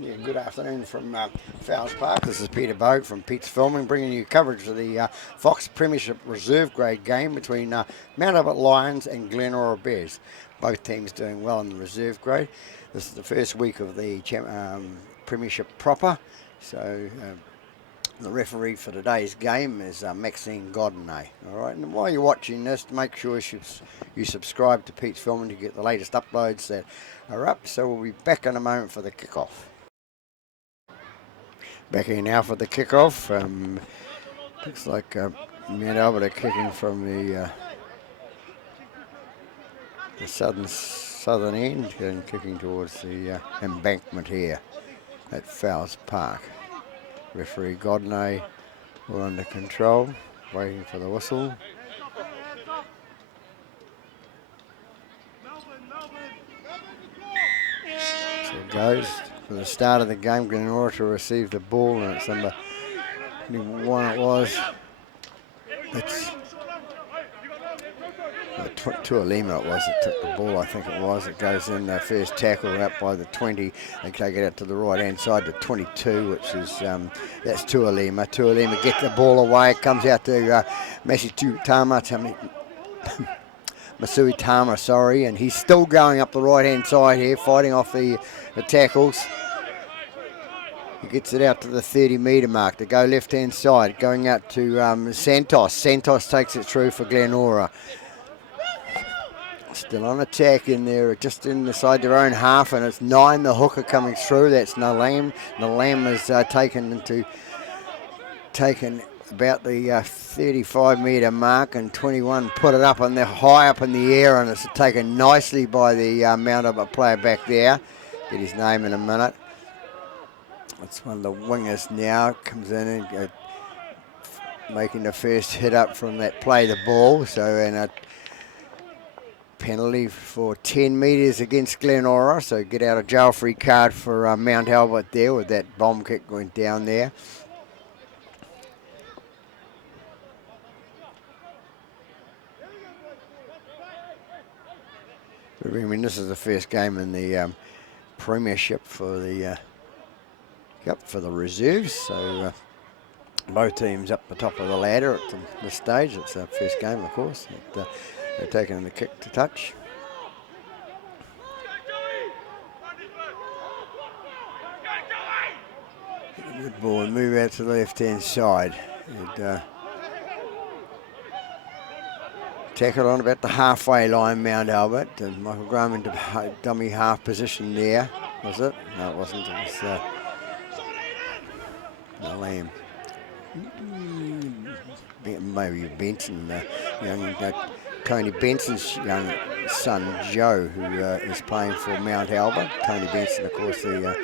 Yeah, good afternoon from Fowles Park. This is Peter Bogue from Pete's Filming, bringing you coverage of the Fox Premiership Reserve Grade game between Mount Albert Lions and Glenora Bears. Both teams doing well in the Reserve Grade. This is the first week of the Premiership proper, so the referee for today's game is Maxine Godinay. All right, and while you're watching this, make sure you subscribe to Pete's Filming to get the latest uploads that are up. So we'll be back in a moment for the kickoff. Back here now for the kickoff. Looks like Mount Albert are kicking from the southern end and kicking towards the embankment here at Fowles Park. Referee Godinay all under control, waiting for the whistle. So it goes. For the start of the game, Glenora to receive the ball, and it's number 21 it was. It's Tualima it was that took the ball, I think it was. It goes in the first tackle up by the 20. They take it out to the right hand side to 22, which is, that's Tualima. Tualima gets the ball away, it comes out to Masui Tama, sorry, and he's still going up the right hand side here, fighting off the tackles. He gets it out to the 30-metre mark to go left-hand side, going out to Santos. Santos takes it through for Glenora. Still on attack in there, just inside their own half, and it's 9, the hooker coming through. That's Nalam. Nalam is taken about the 35-metre mark, and 21 put it up and they're high up in the air, and it's taken nicely by the Mount Albert player back there. Get his name in a minute. It's one of the wingers now, comes in and making the first hit up from that play the ball. So, and a penalty for 10 metres against Glenora. So get out a jail free card for Mount Albert there with that bomb kick going down there. I mean, this is the first game in the Premiership for the reserves, so both teams up the top of the ladder at this stage. It's the first game, of course. They're taking the kick to touch. Good ball, move out to the left-hand side. And, tackle on about the halfway line, Mount Albert, and Michael Graham into dummy half position there. Was it? No, it wasn't. It was Lamb. Maybe Benson, young Tony Benson's young son Joe, who is playing for Mount Albert. Tony Benson, of course, the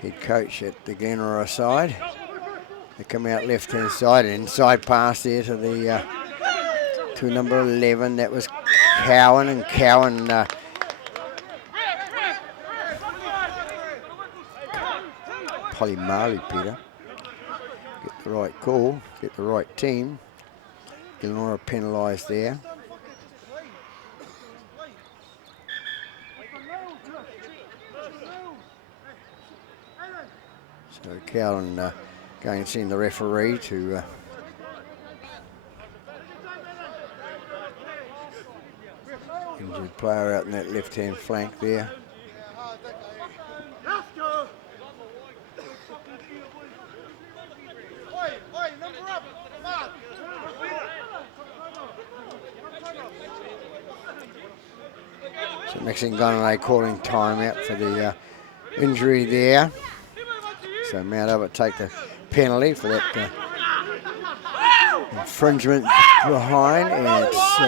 head coach at the Glenora side. They come out left-hand side, and inside pass there to the to number 11. That was Cowan, and Cowan Polly Marley, Peter. Get the right call, get the right team. Glenora penalised there. So Cowan going and seeing the referee to injured player out in that left-hand flank there. So Maxine Godinay calling time out for the injury there. So Mount Albert take the penalty for that infringement behind, and it's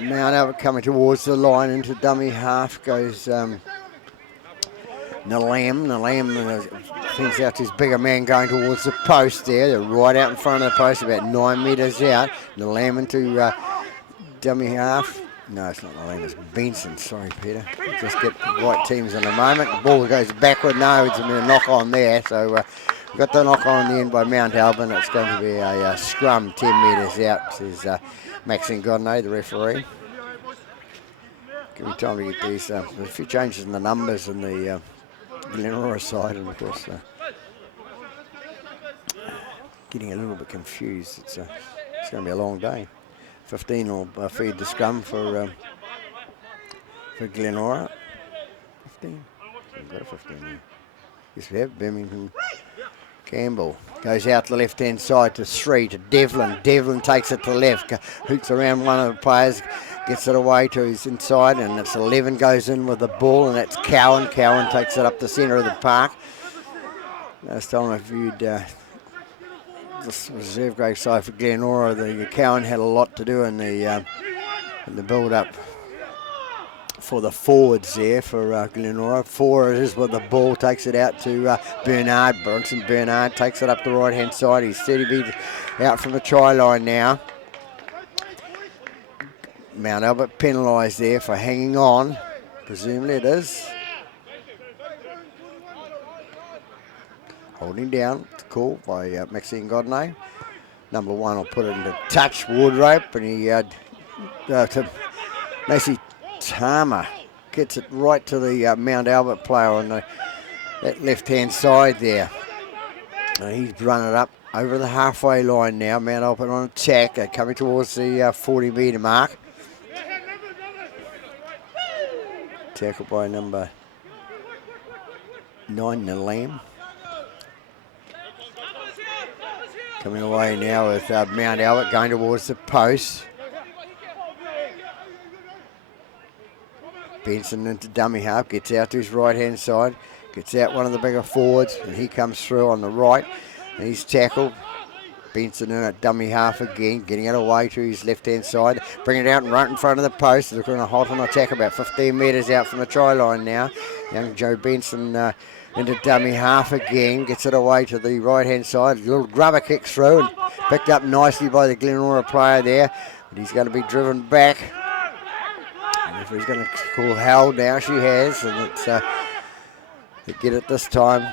Mount Albert coming towards the line into dummy half goes Nalam. Nalam thinks out his bigger man going towards the post there. They're right out in front of the post, about 9 metres out. Nalam into dummy half. No, it's not Nalam, it's Benson. Sorry, Peter. We'll just get the right teams in a moment. The ball goes backward. No, it's a knock on there. So we've got the knock on in the end by Mount Albert. It's going to be a scrum 10 metres out, says Maxine Godinay, the referee. Give me time to get these. There's a few changes in the numbers in the Glenora side, and of course getting a little bit confused. It's going to be a long day. 15 will feed the scrum for Glenora. 15. We've got a 15 there. Yes, we have. Birmingham Campbell goes out to the left-hand side to 3 to Devlin. Devlin takes it to left, hoots around one of the players, gets it away to his inside, and it's 11 goes in with the ball, and that's Cowan. Cowan takes it up the centre of the park. Last time I viewed this reserve grade side for Glenora, the Cowan had a lot to do in the build-up for the forwards there for Glenora. 4 it is with the ball, takes it out to Bernard. Bronson Bernard takes it up the right-hand side. He's 30 feet out from the try line now. Mount Albert penalised there for hanging on. Presumably it is. Holding down. It's call by Maxine Godney. Number 1 will put it into touch. Woodrope, and he to Macy Tama gets it right to the Mount Albert player on that left-hand side there. He's run it up over the halfway line now. Mount Albert on attack, coming towards the 40-metre mark. Tackled by number 9, Nalam. Coming away now with Mount Albert going towards the post. Benson into dummy half, gets out to his right-hand side, gets out one of the bigger forwards, and he comes through on the right, and he's tackled. Benson in at dummy half again, getting it away to his left-hand side, bringing it out and right in front of the post. They're going to halt on attack about 15 metres out from the try line now. Young Joe Benson into dummy half again, gets it away to the right-hand side. A little grubber kick through, and picked up nicely by the Glenora player there, but he's going to be driven back. If he's going to call held now, she has, and it's to get it this time.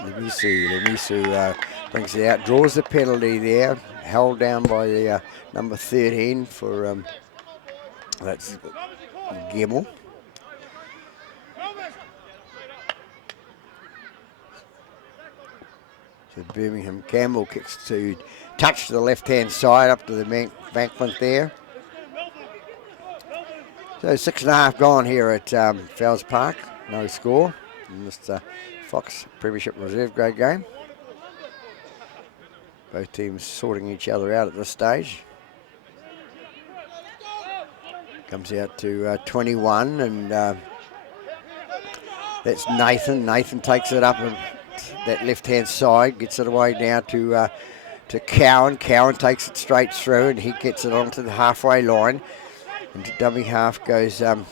Lemisu brings it out, draws the penalty there, held down by the number 13 for that's Gemmell. So Birmingham Campbell kicks to touch to the left-hand side up to the bankment there. So 6.5 gone here at Fowles Park. No score in this Fox Premiership Reserve grade game. Both teams sorting each other out at this stage. Comes out to 21, and that's Nathan. Nathan takes it up that left-hand side, gets it away now to Cowan. Cowan takes it straight through, and he gets it onto the halfway line. Into dummy half goes Nalam.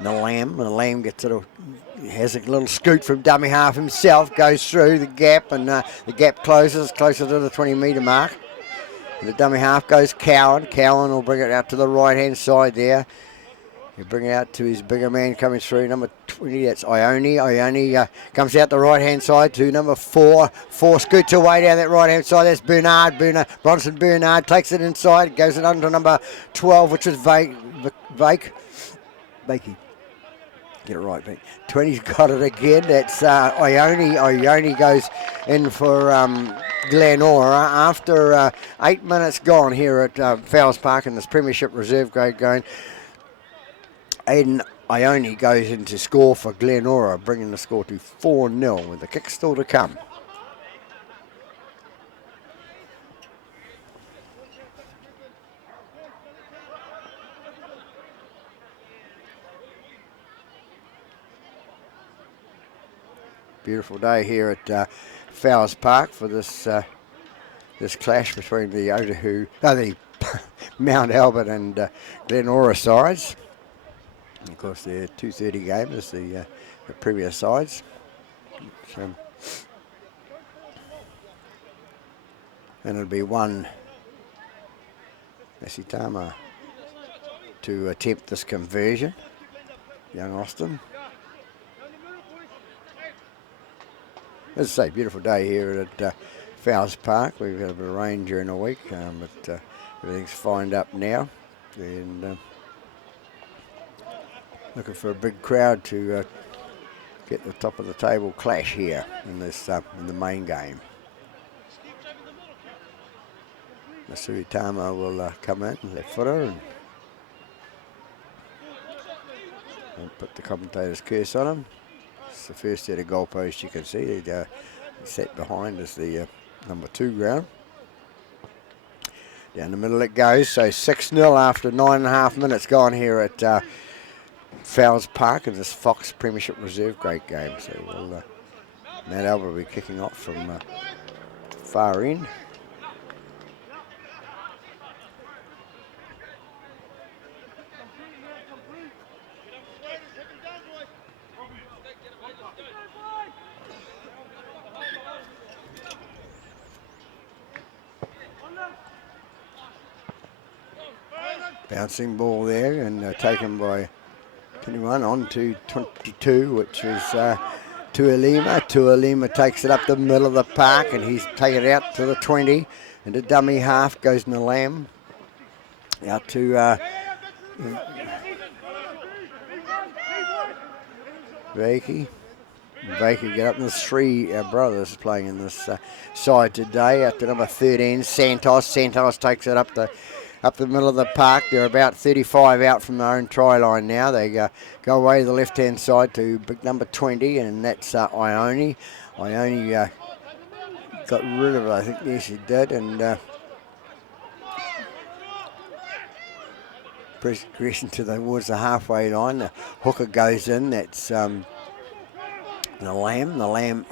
Nalam gets it, has a little scoot from dummy half himself, goes through the gap, and the gap closes closer to the 20-metre mark. And the dummy half goes Cowan. Cowan will bring it out to the right-hand side there. He'll bring it out to his bigger man coming through, number 20, that's Ione. Ione comes out the right-hand side to number 4. 4 scoots away down that right-hand side, that's Bernard. Bronson Bernard takes it inside, goes it under number 12, which is Bakey. Get it right, Bakey. 20's got it again, that's Ione. Ione goes in for Glenora after 8 minutes gone here at Fowles Park in this Premiership Reserve grade going. Aiden Ione goes in to score for Glenora, bringing the score to 4-0 with the kick still to come. Beautiful day here at Fowles Park for this this clash between the Mount Albert and Glenora sides. And of course, the 2:30 game is the previous sides. So, and it'll be one Masitama to attempt this conversion. Young Austin. As I say, beautiful day here at Fowles Park. We've had a bit of rain during the week, but everything's fined up now. and looking for a big crowd to get the top of the table clash here in this in the main game. Masui Tama will come in, left footer, and put the commentator's curse on him. It's the first set of goalposts you can see. They set behind is the number 2 ground. Down the middle it goes. So 6-0 after 9.5 minutes gone here at Fowles Park in this Fox Premiership Reserve grade game. So we'll, Matt Albert will be kicking off from far end. Bouncing ball there and taken by 21 on to 22, which is Tualima. Tualima takes it up the middle of the park and he's taken it out to the 20. And the dummy half goes Nalam. Out to Vakey. Vakey get up. There's 3 brothers playing in this side today. Up to number 13, Santos. Santos takes it up the middle of the park. They're about 35 out from their own try line now. They go away to the left-hand side to big number 20, and that's Ione. Ione got rid of it, I think. Yes, he did. And progression towards the halfway line. The hooker goes in. That's the Lamb. The Lamb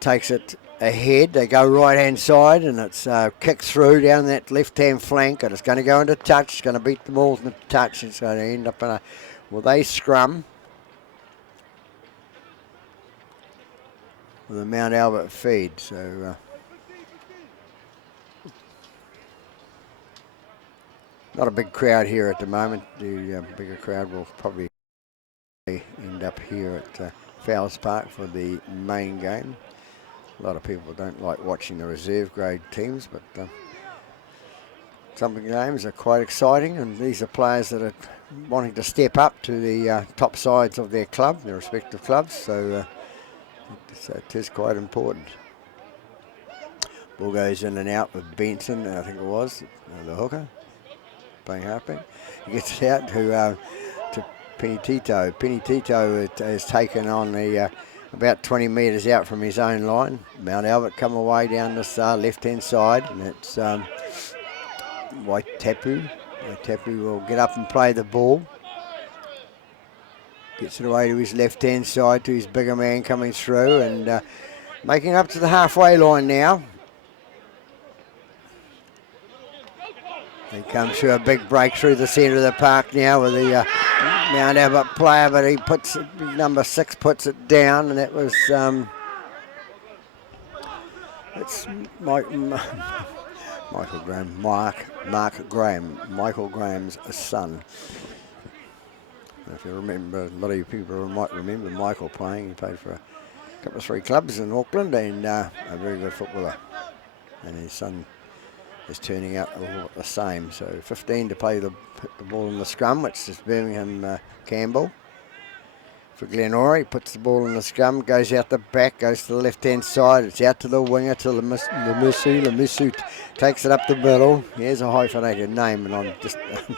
takes it ahead. They go right-hand side, and it's kicked through down that left-hand flank, and it's going to go into touch. It's going to beat the balls into touch. It's going to end up in a, well, they scrum with a Mount Albert feed. So not a big crowd here at the moment. The bigger crowd will probably end up here at Fowles Park for the main game. A lot of people don't like watching the reserve grade teams, but some of the games are quite exciting, and these are players that are wanting to step up to the top sides of their club, their respective clubs, so it is quite important. Ball goes in and out with Benson, I think it was, the hooker, playing halfback. He gets it out to Penny Tito. Penny Tito has taken on the about 20 metres out from his own line. Mount Albert come away down this left-hand side, and it's White Tapu. White Tapu will get up and play the ball. Gets it away to his left-hand side to his bigger man coming through and making up to the halfway line now. He comes through a big break through the centre of the park now with the Mount Albert player, but he puts it, number 6 puts it down, and that was it's Michael Graham, Mark Graham, Michael Graham's son. If you remember, a lot of you people might remember Michael playing. He played for a couple of 3 clubs in Auckland, and a very good footballer. And his son is turning out all the same. So 15 to play the ball in the scrum, which is Birmingham Campbell. For Glenora, he puts the ball in the scrum, goes out the back, goes to the left-hand side. It's out to the winger, to Lamusu. Lamusu takes it up the middle. Here's a hyphenated name, and I'm just a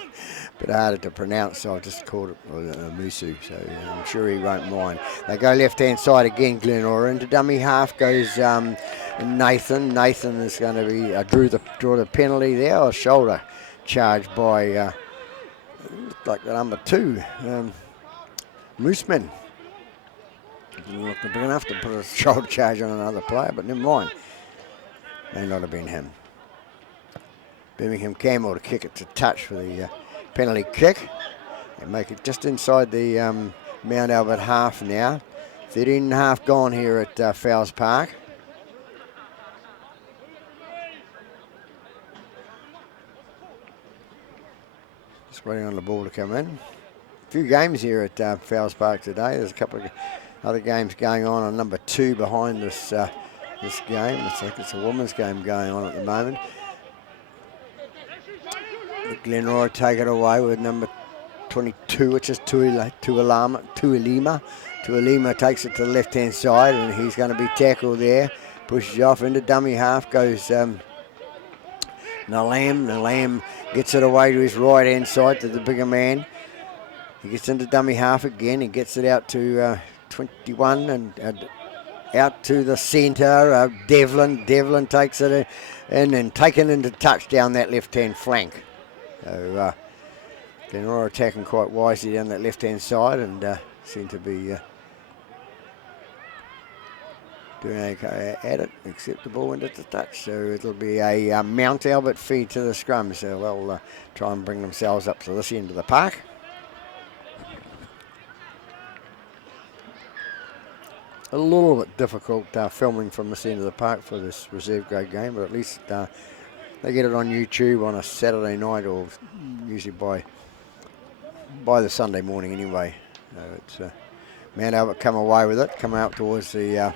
bit harder to pronounce, so I've just called it Lamusu. So I'm sure he won't mind. They go left-hand side again, Glenora. Into dummy half goes Nathan. Nathan is going to be draw the penalty there, or shoulder charge by like the number 2. Mooseman. Didn't look big enough to put a shoulder charge on another player, but never mind. May not have been him. Birmingham Campbell to kick it to touch for the penalty kick. And make it just inside the Mount Albert half now. 13.5 gone here at Fowles Park. Just waiting on the ball to come in. A few games here at Fowles Park today. There's a couple of other games going on number 2 behind this this game. It's like it's a women's game going on at the moment. Glenora take it away with number 22, which is Tuilima. Tuilima takes it to the left-hand side, and he's going to be tackled there. Pushes off into dummy half, goes Nalam. Nalam gets it away to his right-hand side to the bigger man. He gets into dummy half again. He gets it out to 21 and out to the centre. Devlin. Devlin takes it in and taken into touch down that left-hand flank. So Glenora attacking quite wisely down that left-hand side and seem to be doing okay at it, except the ball went into touch. So it'll be a Mount Albert feed to the scrum. So they'll try and bring themselves up to this end of the park. A little bit difficult filming from this end of the park for this reserve grade game, but at least they get it on YouTube on a Saturday night, or usually by the Sunday morning anyway. So it's Mount Albert come away with it, come out towards the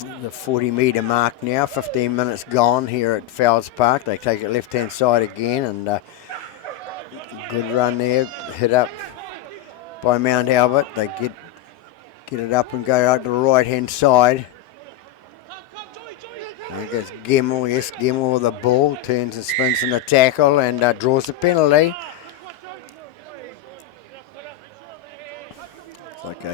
40-metre mark now. 15 minutes gone here at Fowles Park. They take it left-hand side again, and good run there, hit up by Mount Albert. They get it up and go out to the right-hand side. I think it's Gemmell. Yes, Gemmell with the ball. Turns and spins in the tackle and draws the penalty. It's like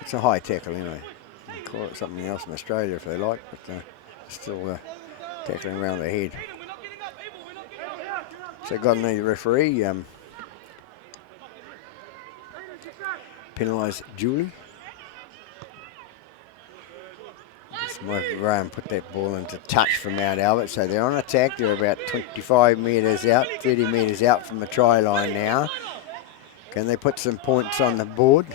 it's a high tackle anyway. You can call it something else in Australia if they like, but still tackling around the head. So got the referee penalised Julie. Michael Graham put that ball into touch from Mount Albert, so they're on attack. They're about 25 metres out, 30 metres out from the try line now. Can they put some points on the board?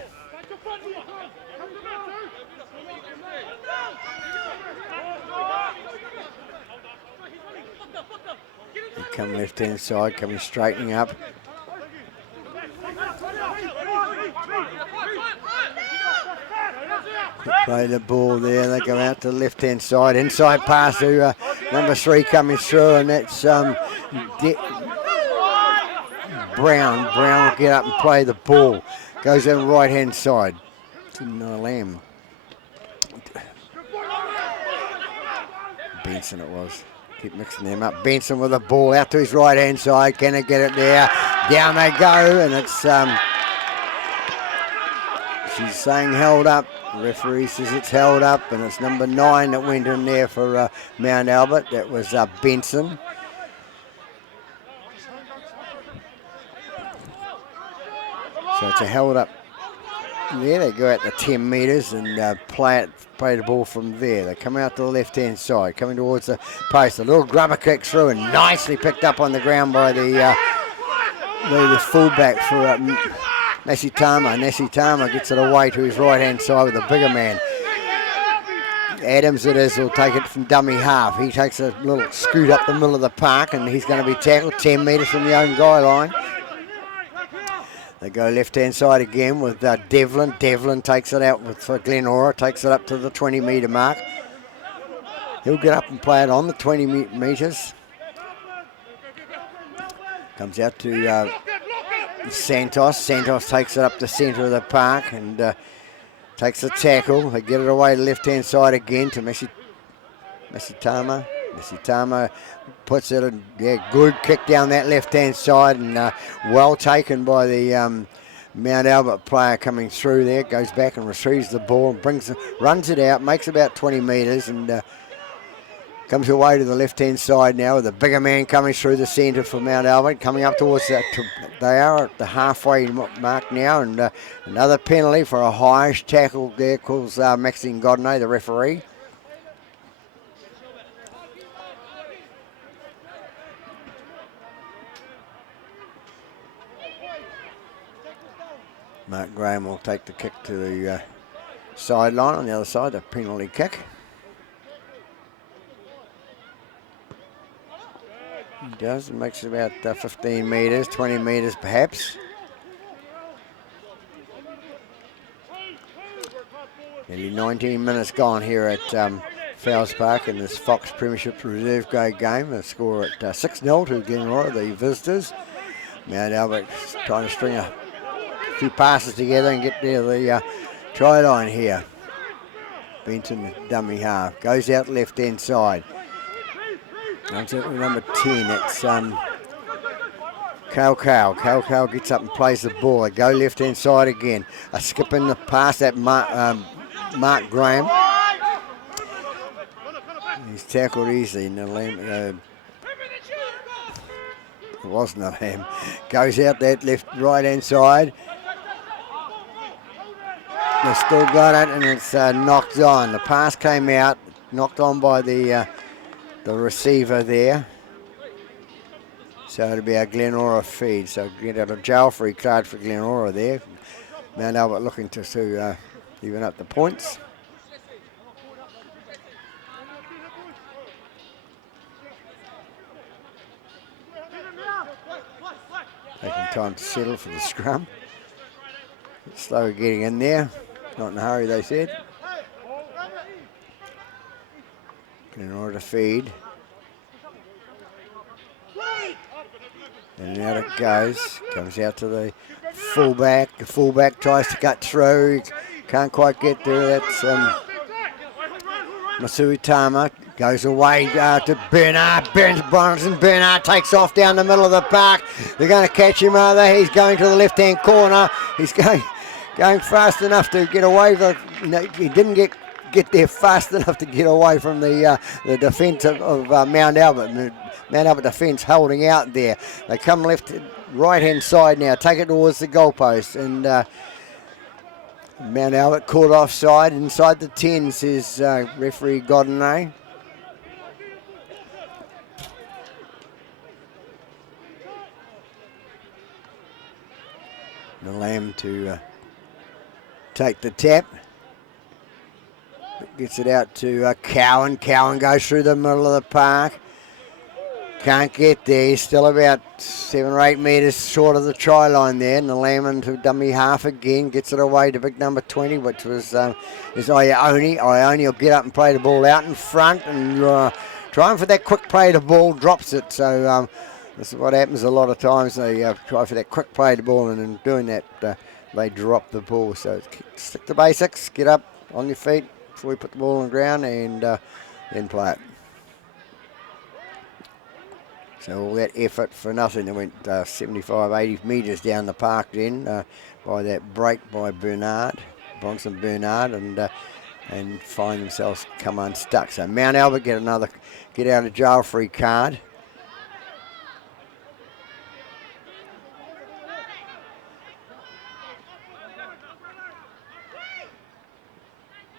They come left-hand side, coming straightening up. Play the ball there. They go out to the left-hand side. Inside pass to number 3 coming through, and that's Brown. Brown will get up and play the ball. Goes in right-hand side to Lamb. Benson it was. Keep mixing them up. Benson with the ball out to his right-hand side. Can he get it there? Down they go, and it's she's saying held up. The referee says it's held up, and it's number 9 that went in there for Mount Albert. That was Benson. So it's a held up there. They go out to 10 metres and play the ball from there. They come out to the left-hand side, coming towards the post. A little grubber kick through and nicely picked up on the ground by the fullback for Nasitama. Nasitama gets it away to his right-hand side with the bigger man. Adams it is, will take it from dummy half. He takes a little scoot up the middle of the park, and he's going to be tackled 10 metres from the own goal line. They go left-hand side again with Devlin. Devlin takes it out for Glenora, takes it up to the 20-metre mark. He'll get up and play it on the 20 metres. Comes out to Santos. Santos takes it up the centre of the park and takes the tackle. They get it away to left-hand side again to Masitama. Masitama puts it in. Yeah, good kick down that left-hand side and well taken by the Mount Albert player coming through there. Goes back and retrieves the ball and runs it out, makes about 20 metres and comes away to the left-hand side now with the bigger man coming through the centre for Mount Albert, coming up towards that. They are at the halfway mark now, and another penalty for a highish tackle there, calls Maxine Godney, the referee. Mark Graham will take the kick to the sideline on the other side, the penalty kick. He does. It makes it about 15 metres, 20 metres perhaps. Nearly 19 minutes gone here at Fowles Park in this Fox Premiership Reserve Grade game. The score at 6-0 to Glenora, the visitors. Mount Albert trying to string a few passes together and get near the try line here. Benton, dummy half, goes out left-hand side. Comes out with number 10, it's Cal gets up and plays the ball. They go left-hand side again. A skip in the pass at Mark Graham. He's tackled easily. It wasn't him. Goes out that right-hand side. They've still got it, and it's knocked on. The pass came out, knocked on by the receiver there. So it'll be a Glenora feed. So get out a jail-free card for Glenora there. Mount Albert looking to even up the points. Taking time to settle for the scrum. Slow getting in there. Not in a hurry, they said. Glenora to feed. And out it goes. Comes out to the fullback. The fullback tries to cut through. Can't quite get there. That's Masui Tama. Goes away to Bernard. Bernard takes off down the middle of the park. They're going to catch him over there. He's going to the left-hand corner. He's going fast enough to get away. He didn't get there fast enough to get away from the defence of Mount Albert. Mount Albert defence holding out there. They come right-hand side now. Take it towards the goalpost. And Mount Albert caught offside. Inside the 10, says referee Godinay. The Lamb to take the tap. Gets it out to Cowan. Cowan goes through the middle of the park. Can't get there. He's still about 7 or 8 metres short of the try line there. And the Lamb into dummy half again. Gets it away to big number 20, which was is Ione. Ione will get up and play the ball out in front. And trying for that quick play, the ball drops it. So this is what happens a lot of times. They try for that quick play the ball, and in doing that, they drop the ball. So stick to basics, get up on your feet before you put the ball on the ground, and then play it. So all that effort for nothing. They went 75, 80 metres down the park then by that break by Bronson Bernard, and find themselves come unstuck. So Mount Albert get out of jail free card.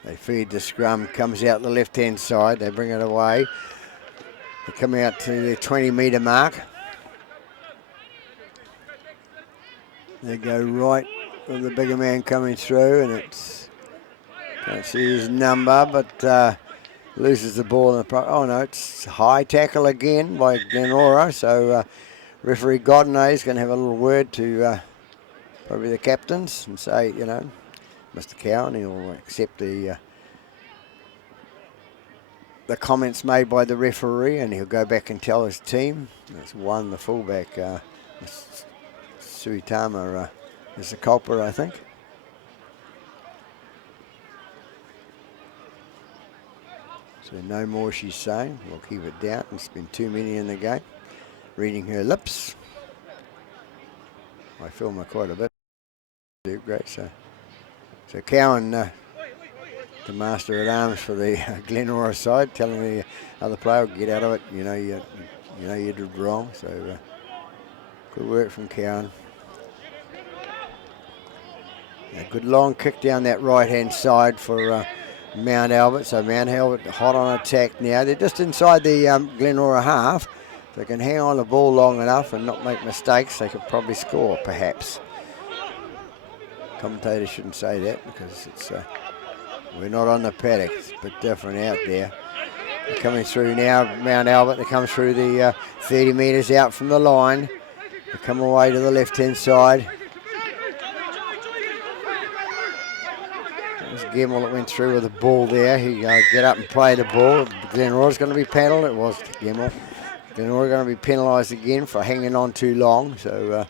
They feed the scrum, comes out the left-hand side. They bring it away. They come out to the 20-metre mark. They go right with the bigger man coming through, and can't see his number, but loses the ball. It's high tackle again by Glenora. So referee Godinay is going to have a little word to probably the captains and say, Mr. Cowan, he'll accept the comments made by the referee, and he'll go back and tell his team. That's one, the fullback, Suitama, is the culprit, I think. So no more, she's saying. We'll keep it down. There's been too many in the game. Reading her lips. I film her quite a bit. Great, so Cowan, the master at arms for the Glenora side, telling the other player, get out of it. You know you did wrong. So good work from Cowan. A good long kick down that right-hand side for Mount Albert. So Mount Albert hot on attack now. They're just inside the Glenora half. If they can hang on the ball long enough and not make mistakes, they could probably score, perhaps. Commentators shouldn't say that because it's we're not on the paddock. It's a bit different out there. They're coming through now, Mount Albert. They come through the 30 metres out from the line. They come away to the left-hand side. It was Gemmell that went through with the ball there. He get up and play the ball. Glenora's going to be penalised. It was Gemmell. Glenora going to be penalised again for hanging on too long. So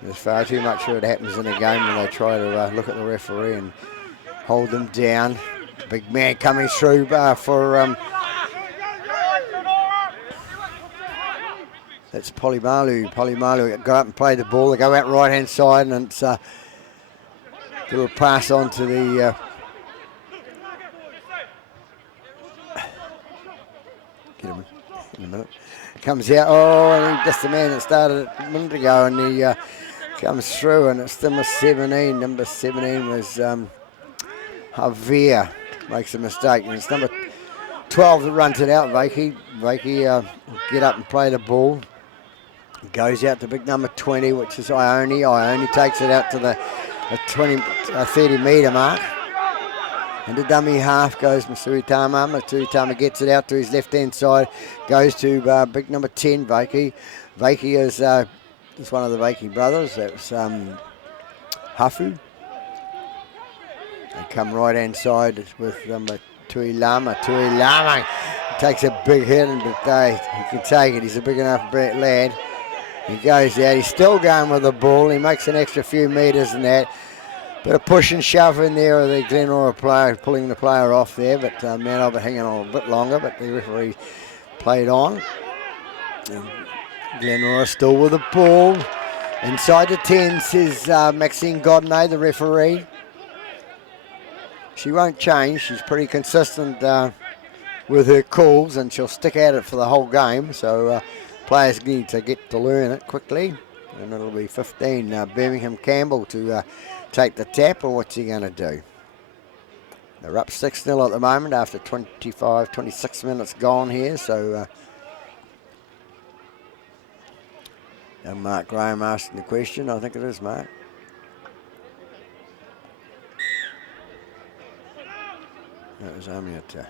there's far too much of it happens in a game when they try to look at the referee and hold them down. Big man coming through for that's Polymalu. Polymalu go up and play the ball. They go out right hand side and it's do a pass on to the get him in a minute. Comes out, and just the man that started it a minute ago, and he comes through, and it's number 17. Number 17 was Javier, makes a mistake, and it's number 12 that runs it out, Vakey. Vakey get up and play the ball. Goes out to big number 20, which is Ione. Ione takes it out to the 30 metre mark. And the dummy half goes Masuitama. Masuitama gets it out to his left-hand side. Goes to big number 10, Vakey. Vakey is one of the Vakey brothers. That's Hafu. They come right-hand side with number Tuilama. Tuilama takes a big hit, but he can take it. He's a big enough lad. He goes out. He's still going with the ball. He makes an extra few metres in that. Bit of push and shove in there of the Glenora player, pulling the player off there, but Mount Albert hanging on a bit longer, but the referee played on. And Glenora still with the ball. Inside the 10s is Maxine Godney, the referee. She won't change. She's pretty consistent with her calls, and she'll stick at it for the whole game, so players need to get to learn it quickly. And it'll be 15. Birmingham Campbell to take the tap, or what's he going to do? They're up 6-0 at the moment after 26 minutes gone here. So Mark Graham asking the question. I think it is, Mark. That was Amiatu.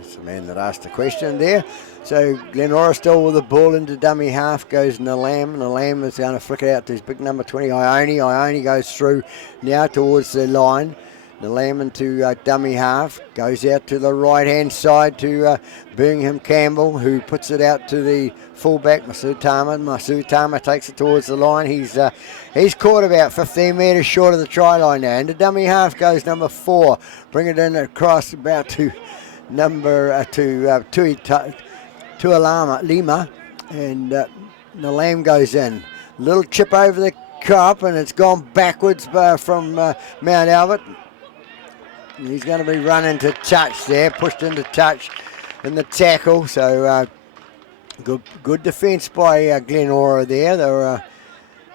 It's the man that asked the question there. So Glenora still with the ball into dummy half, goes Nalam. Nalam is going to flick it out to his big number 20, Ione. Ione goes through now towards the line. Nalam into dummy half, goes out to the right-hand side to Birmingham Campbell, who puts it out to the fullback, Masutama. Masutama takes it towards the line. He's caught about 15 metres short of the try line now. And the dummy half goes number 4. Bring it in across about to number Tuilama Lima, and Nalam goes in. Little chip over the cup, and it's gone backwards from Mount Albert. He's going to be run into touch there, pushed into touch in the tackle. So good defence by Glenora there.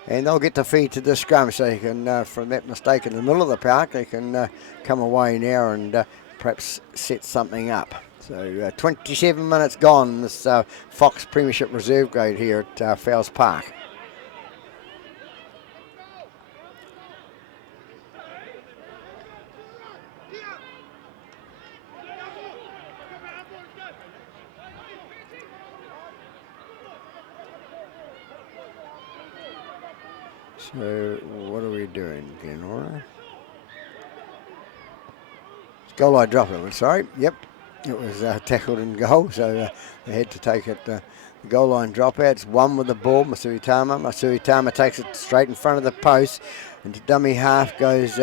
And they'll get the feed to the scrum, so you can, from that mistake in the middle of the park, they can come away now and perhaps set something up. So 27 minutes gone in this Fox Premiership Reserve grade here at Fowles Park. So what are we doing, Glenora? Goal line drop, it was, sorry. Yep, it was tackled in goal, so they had to take it. The goal line dropouts, one with the ball, Masuitama. Masuitama takes it straight in front of the post, and to dummy half goes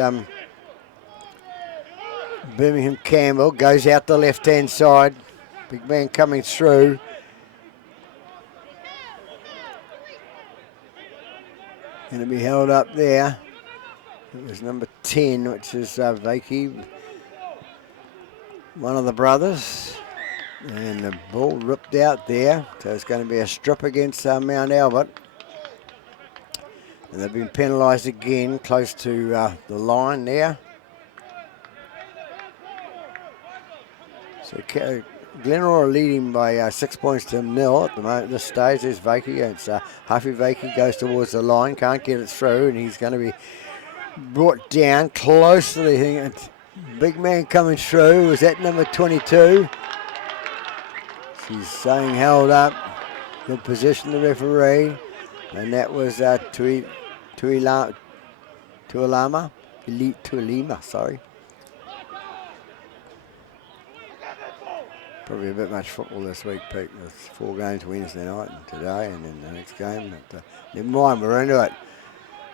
Birmingham Campbell, goes out the left-hand side. Big man coming through. Going to be held up there. It was number 10, which is Vakey, one of the brothers. And the ball ripped out there. So it's going to be a strip against Mount Albert. And they've been penalised again, close to the line there. So Glenora leading by 6 points to 0 at the moment. This stage, there's Vakey. It's Huffy Vakey goes towards the line, can't get it through, and he's going to be brought down close to the thing. It's big man coming through. Was that number 22? She's saying held up. Good position, the referee. And that was Tuilama. Tualima, sorry. Probably a bit much football this week, Pete. There's 4 games Wednesday night and today, and then the next game. But never mind, we're into it.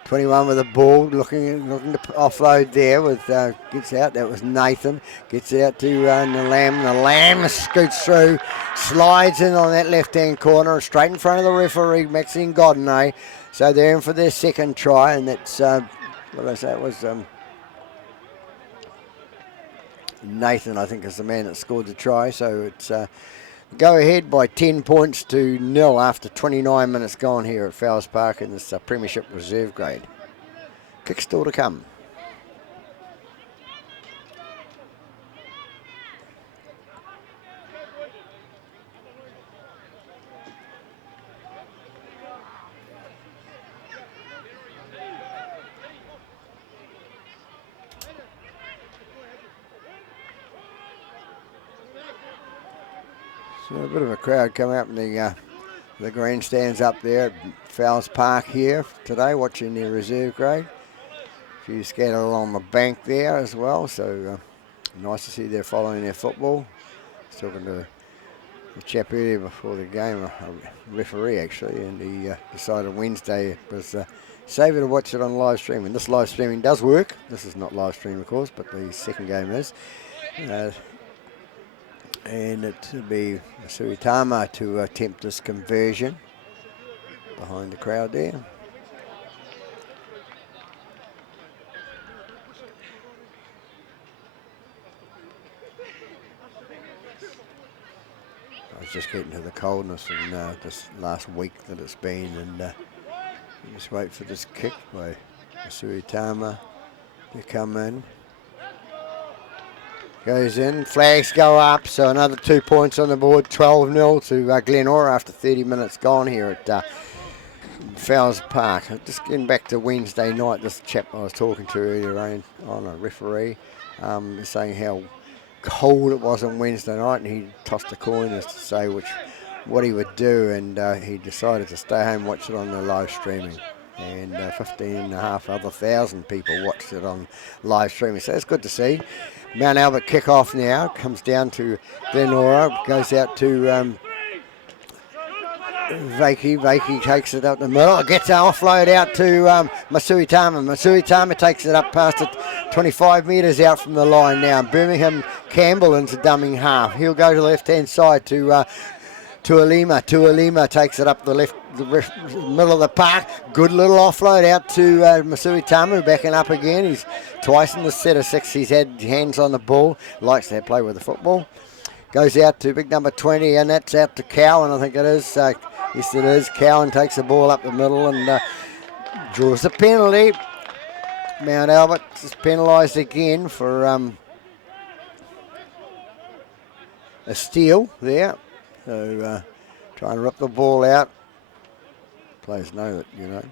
21 with the ball, looking to offload there with gets out. That was Nathan. Gets it out to Nalam. Nalam scoots through, slides in on that left-hand corner, straight in front of the referee, Maxine Godinay. So they're in for their second try, and that's what did I say? It was Nathan, I think, is the man that scored the try. So it's go ahead by 10 points to 0 after 29 minutes gone here at Fowles Park in this Premiership Reserve grade. Kick still to come. So a bit of a crowd coming up in the grandstands up there at Fowles Park here today, watching their reserve grade. A few scattered along the bank there as well, so nice to see they're following their football. I was talking to the chap earlier before the game, a referee actually, and he decided Wednesday it was safer to watch it on live stream. And this live streaming does work. This is not live stream, of course, but the second game is. And it will be Suitama to attempt this conversion behind the crowd there. I was just getting to the coldness in this last week that it's been, and just wait for this kick by Suitama to come in. Goes in, flags go up, so another 2 points on the board, 12-0 to Glenora after 30 minutes gone here at Fowles Park. Just getting back to Wednesday night, this chap I was talking to earlier on a referee, saying how cold it was on Wednesday night, and he tossed a coin as to say what he would do, and he decided to stay home and watch it on the live streaming. And 15,500 people watched it on live streaming, so it's good to see. Mount Albert kick-off now, comes down to Glenora, goes out to Vakey. Vakey takes it up the middle, gets an offload out to Masuitama. Masuitama takes it up past it, 25 metres out from the line now. Birmingham Campbell into dumbing half. He'll go to the left-hand side to Tualima. Tualima takes it up the middle of the park. Good little offload out to Masuitama, backing up again. He's twice in the set of 6. He's had hands on the ball. Likes to play with the football. Goes out to big number 20, and that's out to Cowan, I think it is. Yes, it is. Cowan takes the ball up the middle and draws the penalty. Mount Albert is penalised again for a steal there. So trying to rip the ball out. Players know that, you know,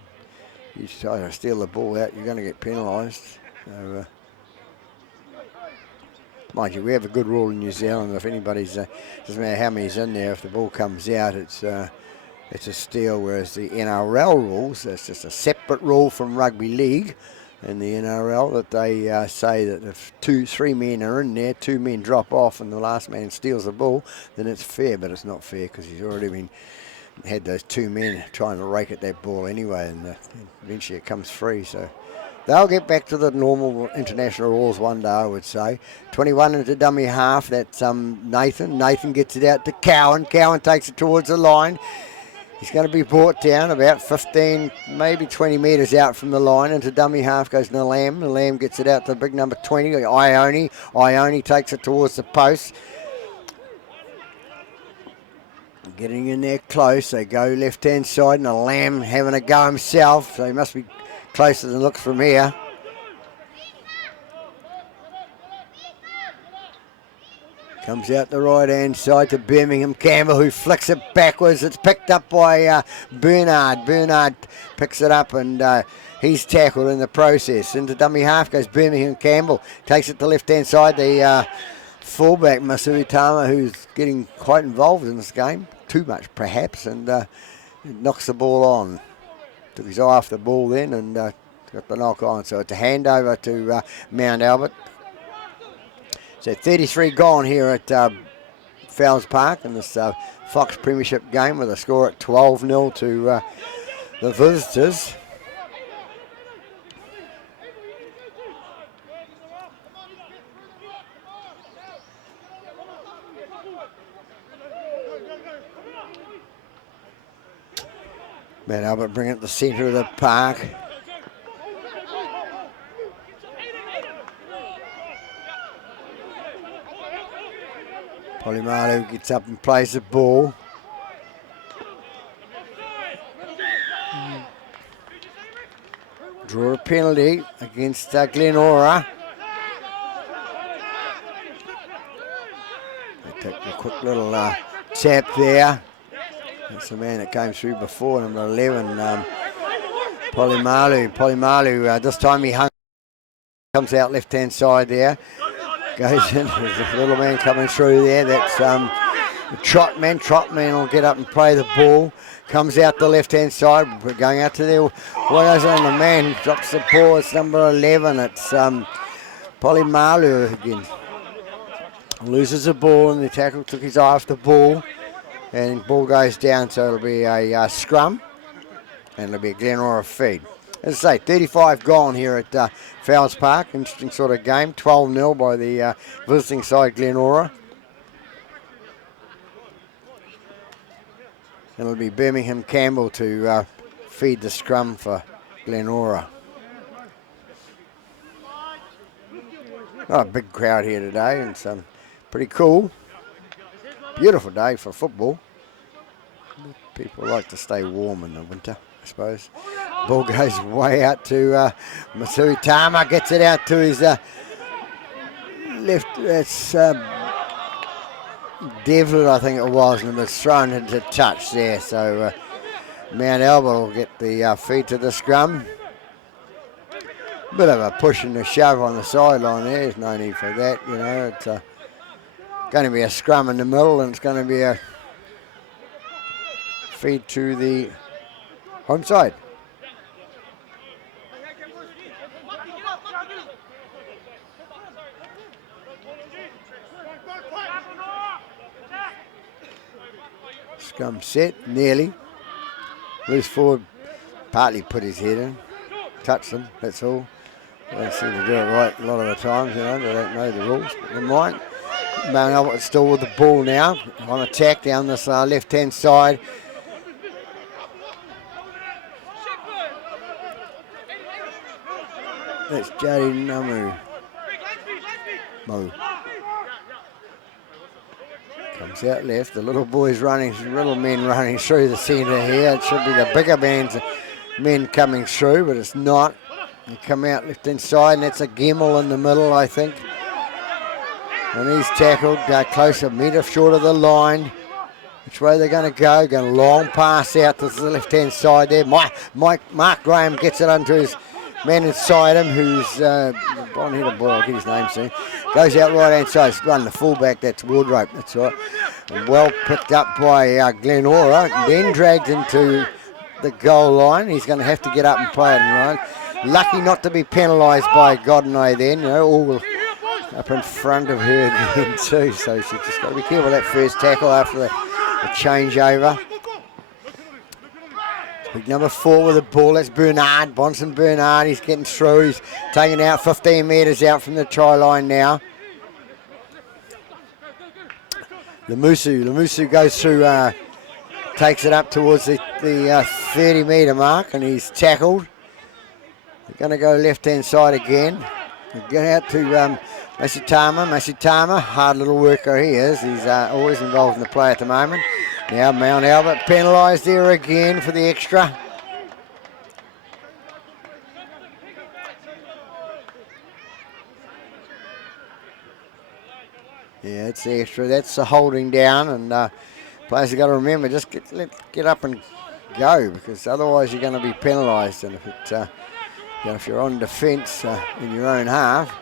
you try to steal the ball out, you're going to get penalised. So, mind you, we have a good rule in New Zealand. If anybody's, doesn't matter how many's in there, if the ball comes out, it's a steal. Whereas the NRL rules, that's just a separate rule from rugby league. In the NRL, that they say that if 3 men are in there, 2 men drop off, and the last man steals the ball, then it's fair. But it's not fair because he's already had those 2 men trying to rake at that ball anyway, and eventually it comes free. So they'll get back to the normal international rules one day, I would say. 21 into dummy half. That's Nathan. Nathan gets it out to Cowan. Cowan takes it towards the line. He's going to be brought down about 15, maybe 20 metres out from the line. Into dummy half goes Nalam. Nalam gets it out to big number 20, Ione. Ione takes it towards the post. Getting in there close. They go left-hand side. Nalam having a go himself, so he must be closer than looks from here. Comes out the right-hand side to Birmingham Campbell, who flicks it backwards. It's picked up by Bernard. Bernard picks it up, and he's tackled in the process. Into dummy half goes Birmingham Campbell. Takes it to left-hand side. The fullback, Masuitama, who's getting quite involved in this game. Too much, perhaps, and knocks the ball on. Took his eye off the ball then, and got the knock on. So it's a handover to Mount Albert. So 33 gone here at Fowles Park in this Fox Premiership game with a score at 12-0 to the visitors. Mount Albert bring it to the centre of the park. Polimalu gets up and plays the ball. Draw a penalty against Glenora. They take a quick little tap there. That's the man that came through before, number 11, Polimalu. Polimalu, this time he comes out left-hand side there. Goes in, there's a little man coming through there. That's Trotman. Trotman will get up and play the ball. Comes out the left-hand side, going out to there. What goes on the man? Drops the ball. It's number 11. It's Polimalu again. Loses the ball, and the tackle took his eye off the ball. And ball goes down, so it'll be a scrum. And it'll be a Glenora feed. As I say, 35 gone here at Fowles Park. Interesting sort of game. 12-0 by the visiting side, Glenora. And it'll be Birmingham Campbell to feed the scrum for Glenora. Oh, a big crowd here today, and some pretty cool. Beautiful day for football. People like to stay warm in the winter, I suppose. Ball goes way out to Masui Tama, gets it out to his left. That's Devlin, I think it was, and it was thrown into touch there. So Mount Albert will get the feed to the scrum. Bit of a push and a shove on the sideline there. There's no need for that, you know. It's going to be a scrum in the middle, and it's going to be a feed to the home side. Scrum set, nearly. Loose forward, partly put his head in. Touched them, that's all. They don't seem to do it right a lot of the times, you know. They don't know the rules, but they might. Mount Albert still with the ball now. On attack down this left-hand side. That's Jody Namu. Mo. Comes out left. The little boys running, little men running through the centre here. It should be the bigger men coming through, but it's not. They come out left-hand side, and that's a Gemmell in the middle, I think. And he's tackled close, a metre short of the line. Which way they're going to go? Going to long pass out to the left-hand side there. Mark Graham gets it onto his man inside him, who's blonde-headed boy, I'll get his name soon. Goes out right-hand side, it's run the fullback, that's Wardrope, that's right. Well picked up by Glenora, then dragged into the goal line. He's going to have to get up and play it in line. Lucky not to be penalised by Godinay then, you know, all up in front of her then too, so she's just got to be careful of that first tackle after the changeover. Big number 4 with the ball, that's Bernard, Bonson Bernard, he's getting through, he's taking out 15 metres out from the try line now. Lamusu goes through, takes it up towards the 30 metre mark, and he's tackled. They're going to go left-hand side again. They're going out to Masitama. Masitama, hard little worker he is. He's always involved in the play at the moment. Now Mount Albert penalised there again for the extra. Yeah, it's the extra. That's the holding down, and players have got to remember, just get up and go, because otherwise you're going to be penalised. And if it, if you're on defence in your own half,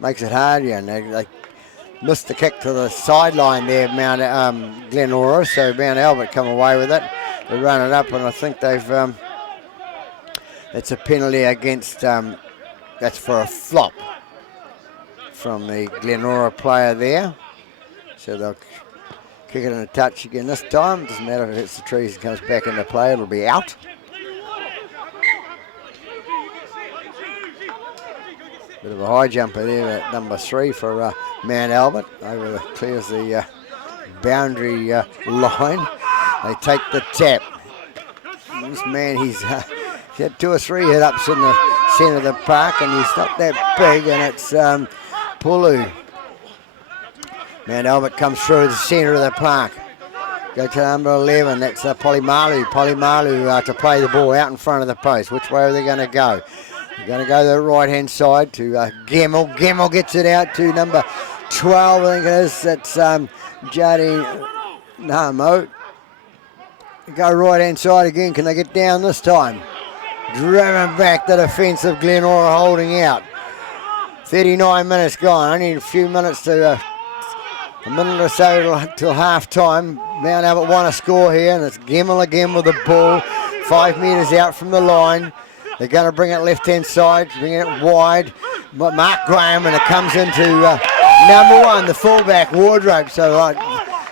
makes it hard. Yeah, and they missed the kick to the sideline there, Glenora, so Mount Albert come away with it. They run it up, and I think they've It's a penalty against, that's for a flop from the Glenora player there. So they'll kick it in a touch again this time. Doesn't matter if it hits the trees and comes back into play, it'll be out. Bit of a high jumper there at number 3 for Mount Albert. Clears the boundary line. They take the tap. This man, he's had 2 or 3 hit-ups in the centre of the park, and he's not that big, and it's Pulu. Mount Albert comes through the centre of the park. Go to number 11, that's Polimalu. Polimalu to play the ball out in front of the post. Which way are they going to go? They're going to go to the right-hand side to Gemmell. Gemmell gets it out to number 12, I think it is. That's Jardine Namo. Go right-hand side again. Can they get down this time? Driven back, the defensive Glenora holding out. 39 minutes gone. Only a few minutes to a minute or so till half-time. Mount Albert want to score here, and it's Gemmell again with the ball. 5 metres out from the line. They're going to bring it left-hand side, bringing it wide. Mark Graham, and it comes into number 1, the fullback, Wardrope. So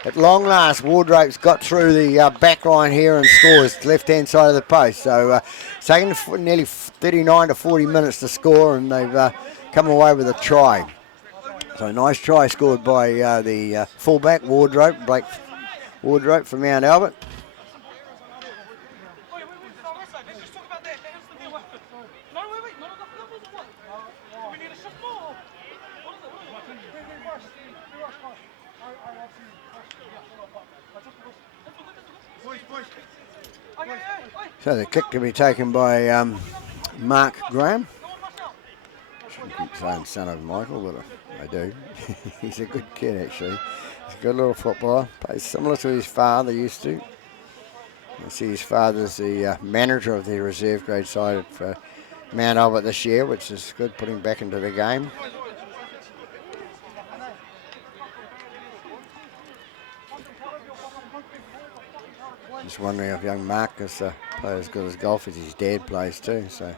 at long last, Wardrope's got through the back line here and scores left-hand side of the post. So it's taken nearly 39 to 40 minutes to score, and they've come away with a try. So a nice try scored by the fullback, Wardrope, Blake Wardrope from Mount Albert. So the kick to be taken by Mark Graham. Shouldn't keep saying son of Michael, but I do. He's a good kid, actually. He's a good little footballer. Plays similar to his father used to. You see his father's the manager of the reserve grade side for Mount Albert this year, which is good, putting back into the game. Just wondering if young Marcus plays as good as golf as his dad plays too. So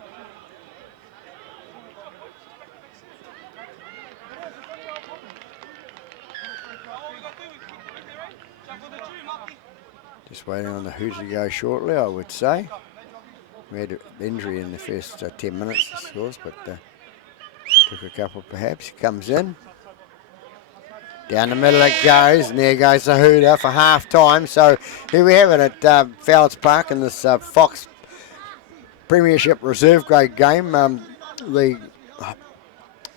just waiting on the hoot to go shortly, I would say. We had an injury in the first 10 minutes, of course, but took a couple perhaps. He comes in. Down the middle it goes, and there goes the hooter for half-time. So here we have it at Fowles Park in this Fox Premiership Reserve Grade game. The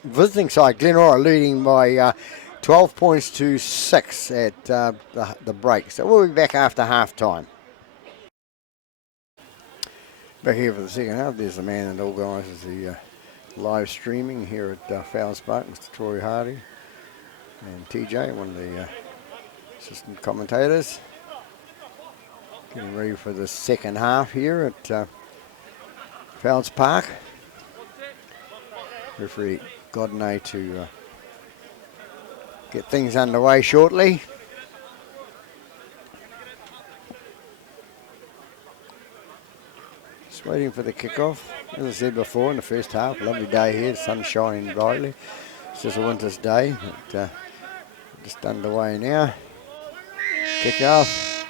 visiting side, Glenora, leading by 12 points to 6 at the break. So we'll be back after half-time. Back here for the second half, there's the man that organises the live streaming here at Fowles Park, Mr. Troy Hardy. And TJ, one of the assistant commentators, getting ready for the second half here at Fowles Park. Referee Godney to get things underway shortly. Just waiting for the kickoff. As I said before, in the first half, lovely day here, the sun's shining brightly. It's just a winter's day, but just underway now. Kick off.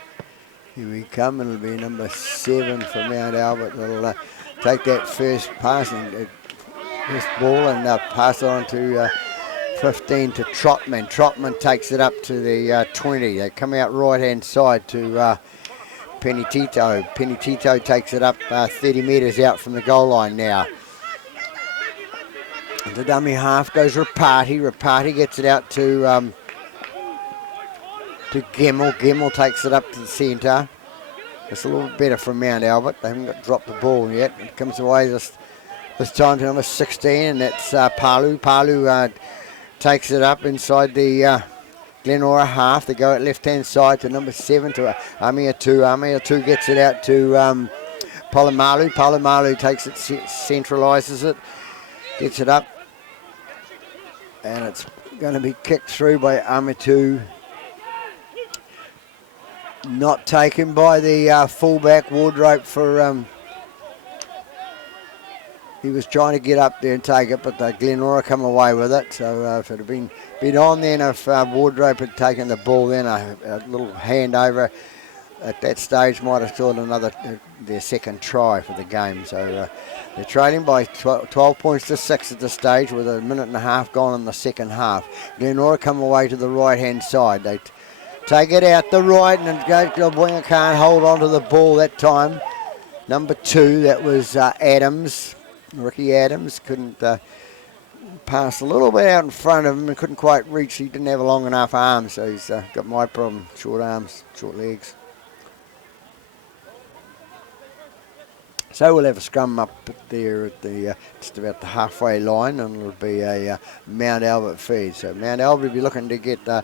Here we come. It'll be number 7 for Mount Albert. It'll take that first pass and first ball and pass it on to 15 to Trotman. Trotman takes it up to the 20. They come out right-hand side to Penitito. Penitito takes it up 30 metres out from the goal line now. The dummy half goes Rapati. Rapati gets it out to Gemmell. Gemmell takes it up to the centre. It's a little better from Mount Albert. They haven't dropped the ball yet. It comes away this time to number 16, and that's Palu. Palu takes it up inside the Glenora half. They go at left-hand side to number 7 to Amia 2. Amia 2 gets it out to Polimalu. Polimalu takes it, centralises it, gets it up, and it's going to be kicked through by Amia 2. Not taken by the fullback Wardrope for he was trying to get up there and take it, but Glenora come away with it. So if it had been on then, if Wardrobe had taken the ball then, a little handover at that stage might have scored their second try for the game. So they're trailing by 12 points to 6 at this stage with a minute and a half gone in the second half. Glenora come away to the right-hand side. They take it out the right, and Winger can't hold on to the ball that time. Number 2, that was Adams. Ricky Adams couldn't pass a little bit out in front of him and couldn't quite reach. He didn't have long enough arms, so he's got my problem. Short arms, short legs. So we'll have a scrum up there at the just about the halfway line, and it'll be a Mount Albert feed. So Mount Albert will be looking to get the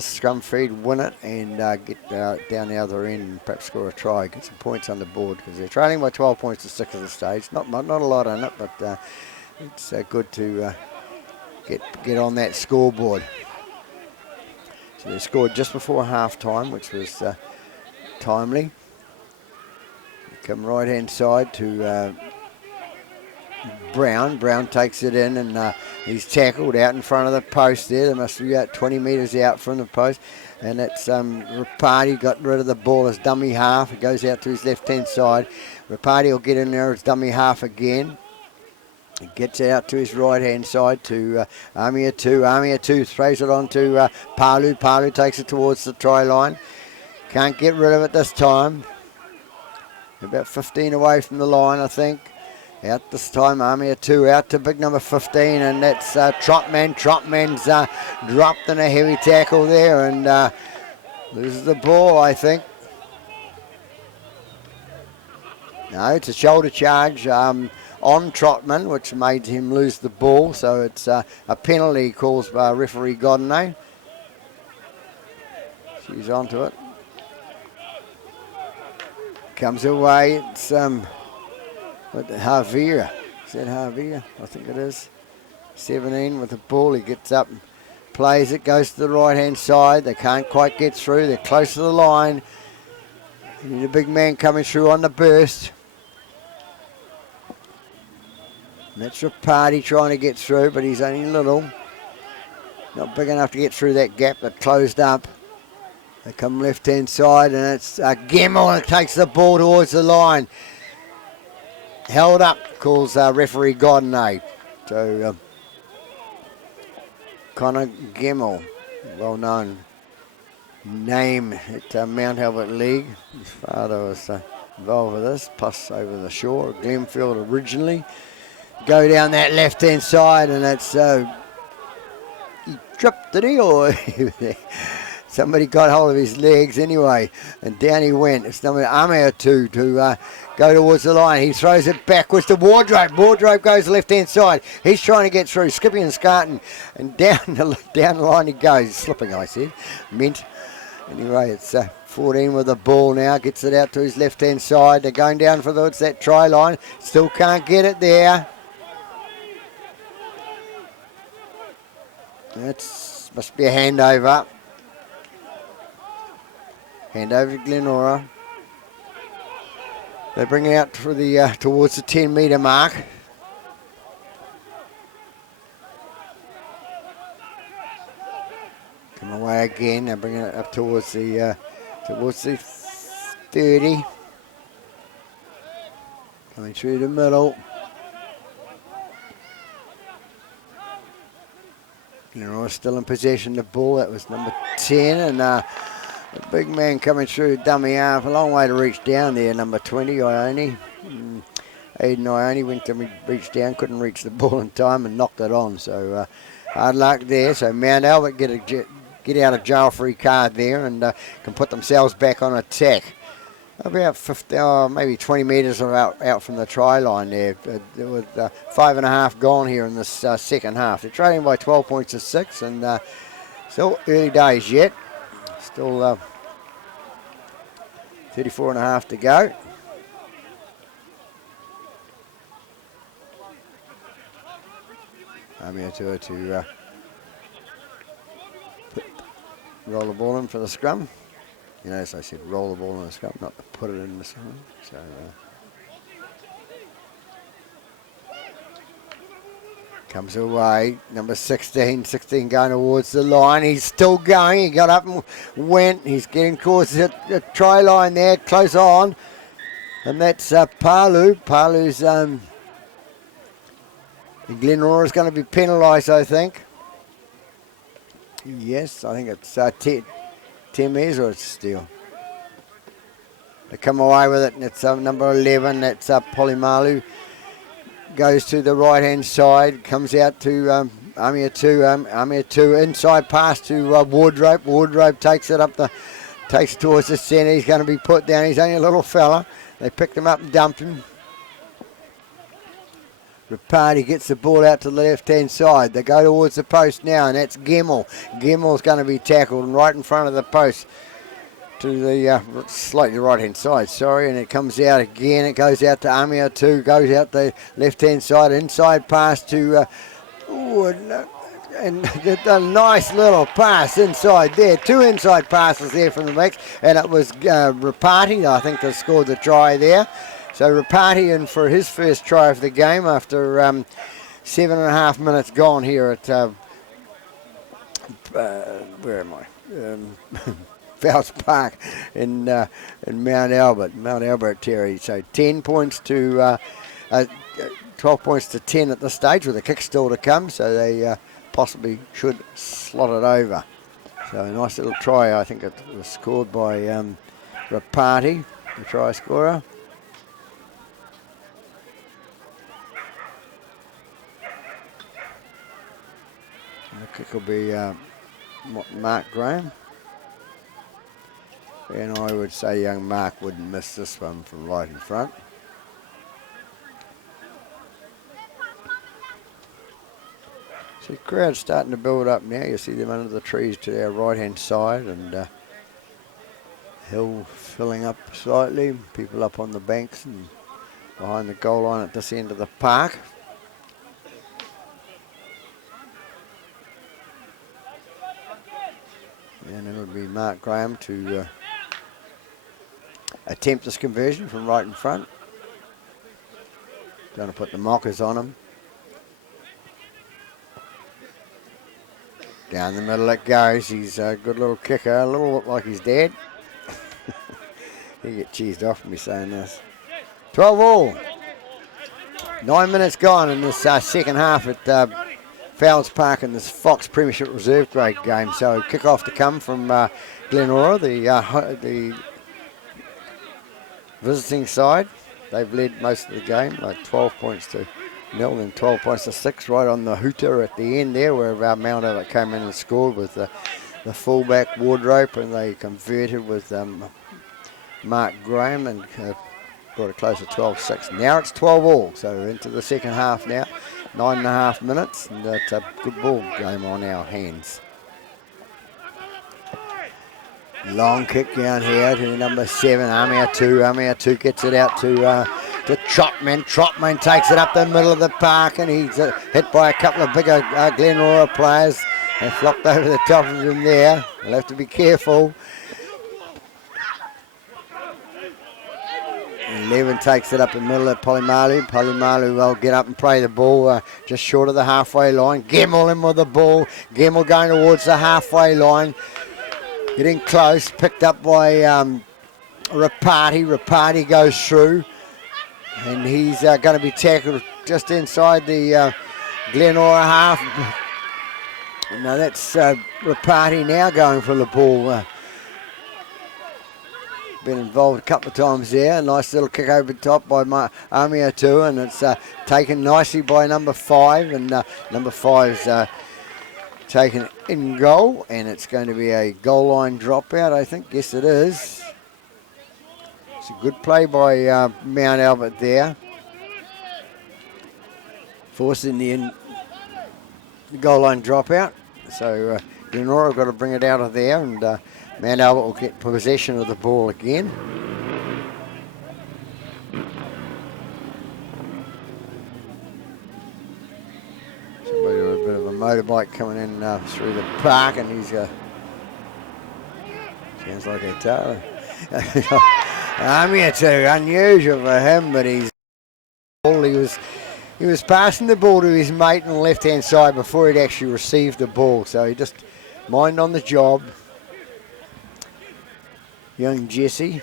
scrum feed, win it, and get down the other end and perhaps score a try, get some points on the board, because they're trailing by 12 points to 6 at the stage. Not a lot in it, but it's good to get on that scoreboard. So they scored just before half time, which was timely. Come right hand side to Brown. Brown takes it in, and he's tackled out in front of the post there. They must be about 20 metres out from the post. And it's Rapati got rid of the ball as dummy half. It goes out to his left hand side. Rapati will get in there as dummy half again. He gets out to his right hand side to Armia 2. Armia 2 throws it on to Palu. Palu takes it towards the try line. Can't get rid of it this time. About 15 away from the line, I think. Out this time, Armia 2 out to big number 15, and that's Trotman. Trotman's dropped in a heavy tackle there and loses the ball, I think. No, it's a shoulder charge on Trotman, which made him lose the ball, so it's a penalty caused by referee Godinay. She's onto it. Comes away, it's Javier. Is that Javier? I think it is. 17 with the ball, he gets up and plays it, goes to the right hand side. They can't quite get through, they're close to the line. You need a big man coming through on the burst. And that's Rapati trying to get through, but he's only little. Not big enough to get through that gap that closed up. They come left-hand side, and it's Gemmell, and takes the ball towards the line. Held up, calls referee Godinay. So Connor Gemmell, well-known name at Mount Albert League. His father was involved with this, plus over the shore at Glenfield originally. Go down that left-hand side, and it's he tripped, did he? Or somebody got hold of his legs anyway, and down he went. It's number Armia 2 to go towards the line. He throws it backwards to Wardrobe. Wardrobe goes left-hand side. He's trying to get through, skipping and scarting, and down the line he goes. Slipping, I said. Mint. Anyway, it's 14 with the ball now. Gets it out to his left-hand side. They're going down for that try line. Still can't get it there. That's must be a handover. Hand over to Glenora. They bring it out for the towards the 10-metre mark. Come away again. They're bringing it up towards the 30. Coming through the middle. Glenora still in possession of the ball. That was number 10, and the big man coming through, dummy half, a long way to reach down there, number 20, Ione. Aiden Ione went to reach down, couldn't reach the ball in time and knocked it on. So hard luck there. So Mount Albert get out of jail free card there and can put themselves back on attack. About 50, maybe 20 metres out from the try line there, with 5.5 gone here in this second half. They're trailing by 12 points to 6, and still early days yet. Still 34.5 to go. I'm here to roll the ball in for the scrum. You know, as I said, roll the ball in the scrum, not to put it in the scrum. So Comes away, number 16 going towards the line. He's still going. He got up and went. He's getting towards the try line there, close on. And that's Palu. Palu's Glenora's going to be penalised, I think. Yes, I think it's Temes or it's Steele. They come away with it, and it's number 11. That's Polimalu. Goes to the right-hand side, comes out to Amia 2. Amia 2 inside pass to Wardrope. Wardrope takes it takes it towards the centre. He's going to be put down. He's only a little fella. They picked him up and dumped him. Rapati gets the ball out to the left-hand side. They go towards the post now, and that's Gemmell. Gemmell's going to be tackled right in front of the post to the slightly right-hand side, sorry, and it comes out again. It goes out to Amia 2, goes out the left-hand side, inside pass to, and a nice little pass inside there. 2 inside passes there from the mix, and it was Rapati, I think, that scored the try there. So Rapati in for his first try of the game after 7.5 minutes gone here at, where am I? Fowles Park in Mount Albert, Terry. So 10 points to 12 points to 10 at this stage, with a kick still to come. So they possibly should slot it over. So a nice little try. I think it was scored by Rapati, the try scorer. And the kick will be Mark Graham. And I would say young Mark wouldn't miss this one from right in front. So the crowd's starting to build up now. You see them under the trees to our right-hand side, and hill filling up slightly. People up on the banks and behind the goal line at this end of the park. And it'll be Mark Graham to attempt this conversion from right in front. Going to put the mockers on him. Down the middle it goes. He's a good little kicker. A little look like his dad. He get cheesed off me saying this. 12 all. 9 minutes gone in this second half at Fowles Park in this Fox Premiership Reserve Grade game. So kick-off to come from Glenora, the visiting side. They've led most of the game, like 12 points to 0 and 12 points to 6, right on the hooter at the end there, where Mount Albert came in and scored with the fullback Wardrope, and they converted with Mark Graham and brought it close to 12-6. Now it's 12 all, so into the second half now. 9.5 minutes, and it's a good ball game on our hands. Long kick down here to number 7, Amia 2. Amia 2 gets it out to Trotman. Trotman takes it up the middle of the park, and he's hit by a couple of bigger Glenora players. They flopped over the top of him there. They'll have to be careful. 11 takes it up the middle of Polimalu. Polimalu will get up and play the ball just short of the halfway line. Gemmell in with the ball. Gemmell going towards the halfway line. Getting close. Picked up by Rapati. Rapati goes through. And he's going to be tackled just inside the Glenora half. No, that's Rapati now going for the ball. Been involved a couple of times there. Nice little kick over the top by Amia 2, and it's taken nicely by number 5, and number 5's taken in goal, and it's going to be a goal line dropout, I think. Yes, it is. It's a good play by Mount Albert there, forcing the goal line dropout. So Glenora have got to bring it out of there, and Mount Albert will get possession of the ball again. Somebody with a bit of a motorbike coming in through the park, and he's sounds like a tailor. Amia 2, unusual for him, but he was He was passing the ball to his mate on the left-hand side before he'd actually received the ball. So he just mind on the job. Young Jesse.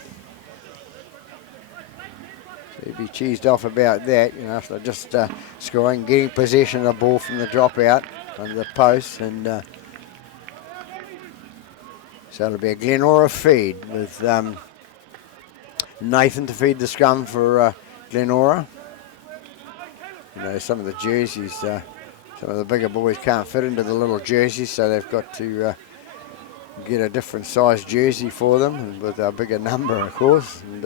So he'd be cheesed off about that, you know, so just scoring, getting possession of the ball from the dropout under the post. And so it'll be a Glenora feed with Nathan to feed the scrum for Glenora. You know, some of the jerseys, some of the bigger boys can't fit into the little jerseys, so they've got to get a different size jersey for them, and with a bigger number, of course. And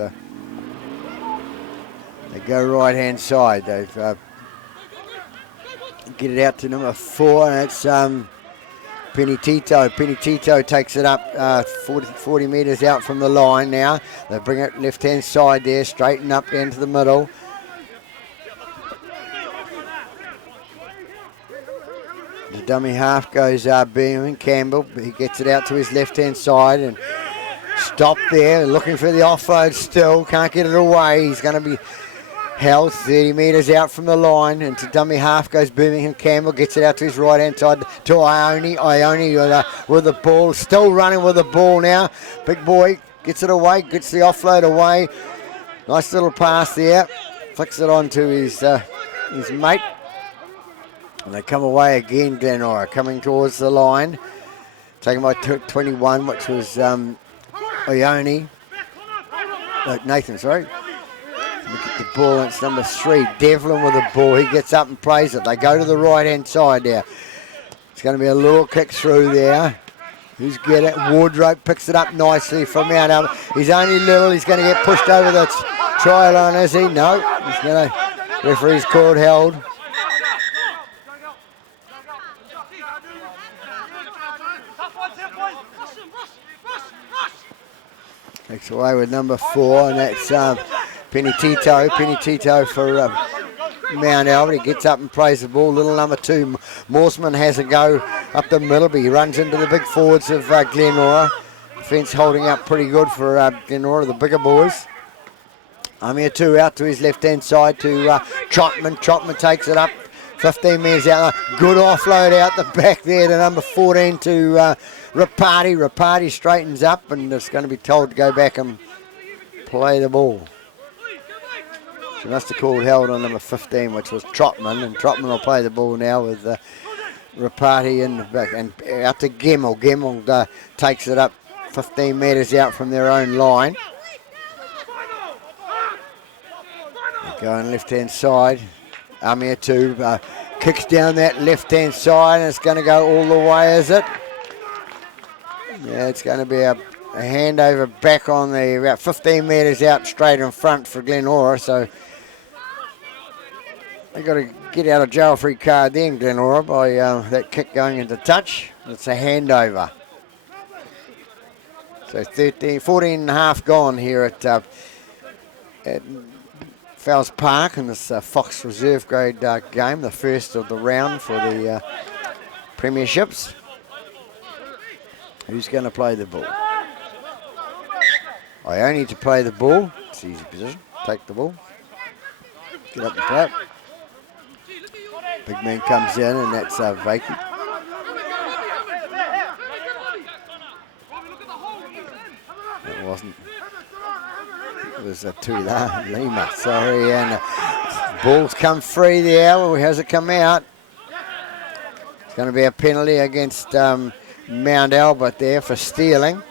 they go right-hand side. They've get it out to number 4, and it's Penny Tito. Penny Tito takes it up 40 metres out from the line now. They bring it left-hand side there, straighten up into the middle. The dummy half goes Beeman Campbell. He gets it out to his left-hand side and stop there, looking for the offload still. Can't get it away. He's going to be held 30 metres out from the line. And to dummy half goes Birmingham Campbell. Gets it out to his right-hand side to Ione. Ione with the ball. Still running with the ball now. Big boy gets it away. Gets the offload away. Nice little pass there. Flicks it on to his mate. And they come away again, Glenora, coming towards the line. Taken by 21, which was Ione. Nathan, sorry. Look at the ball, and it's number 3, Devlin with the ball. He gets up and plays it. They go to the right-hand side there. It's going to be a little kick through there. Who's get it? Wardrobe picks it up nicely from Mount Albert. He's only little. He's going to get pushed over the try line, is he? No. He's going to... Referee's called held. Takes away with number 4, and that's Penny Tito. Penny Tito for Mount Albert. He gets up and plays the ball. Little number 2, Morseman has a go up the middle, but he runs into the big forwards of Glenora. Defence holding up pretty good for Glenora, the bigger boys. Amir 2 out to his left-hand side to Trotman. Trotman takes it up 15 metres out. Good offload out the back there to number 14 to Rapati. Rapati straightens up and it's going to be told to go back and play the ball. She must have called held on number 15, which was Trotman, and Trotman will play the ball now with Rapati in the back. And out to Gemmell. Gemmell takes it up 15 metres out from their own line. They go on left-hand side. Amir 2 kicks down that left-hand side, and it's going to go all the way, is it? Yeah, it's going to be a handover back on the about 15 metres out straight in front for Glenora, so they got to get out a jail-free card then, Glenora, by that kick going into touch. It's a handover. So 14 and a half gone here at Fowles Park in this Fox Reserve grade game, the first of the round for the premierships. Who's going to play the ball? Ione to play the ball. It's easy position. Take the ball. Get up and play it. Big man comes in, and that's vacant. It wasn't. It was a Lima, sorry, and ball's come free there. Well, how's it come out? It's going to be a penalty against Mount Albert there for stealing.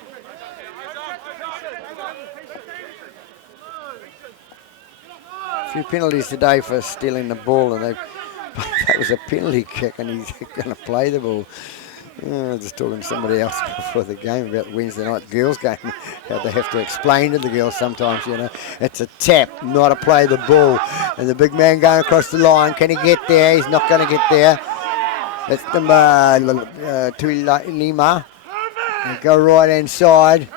A few penalties today for stealing the ball, and that was a penalty kick, and he's going to play the ball. I was just talking to somebody else before the game about the Wednesday night girls game. How they have to explain to the girls sometimes, you know. It's a tap, not a play the ball. And the big man going across the line. Can he get there? He's not going to get there. It's number 2 Lima. They go right hand side.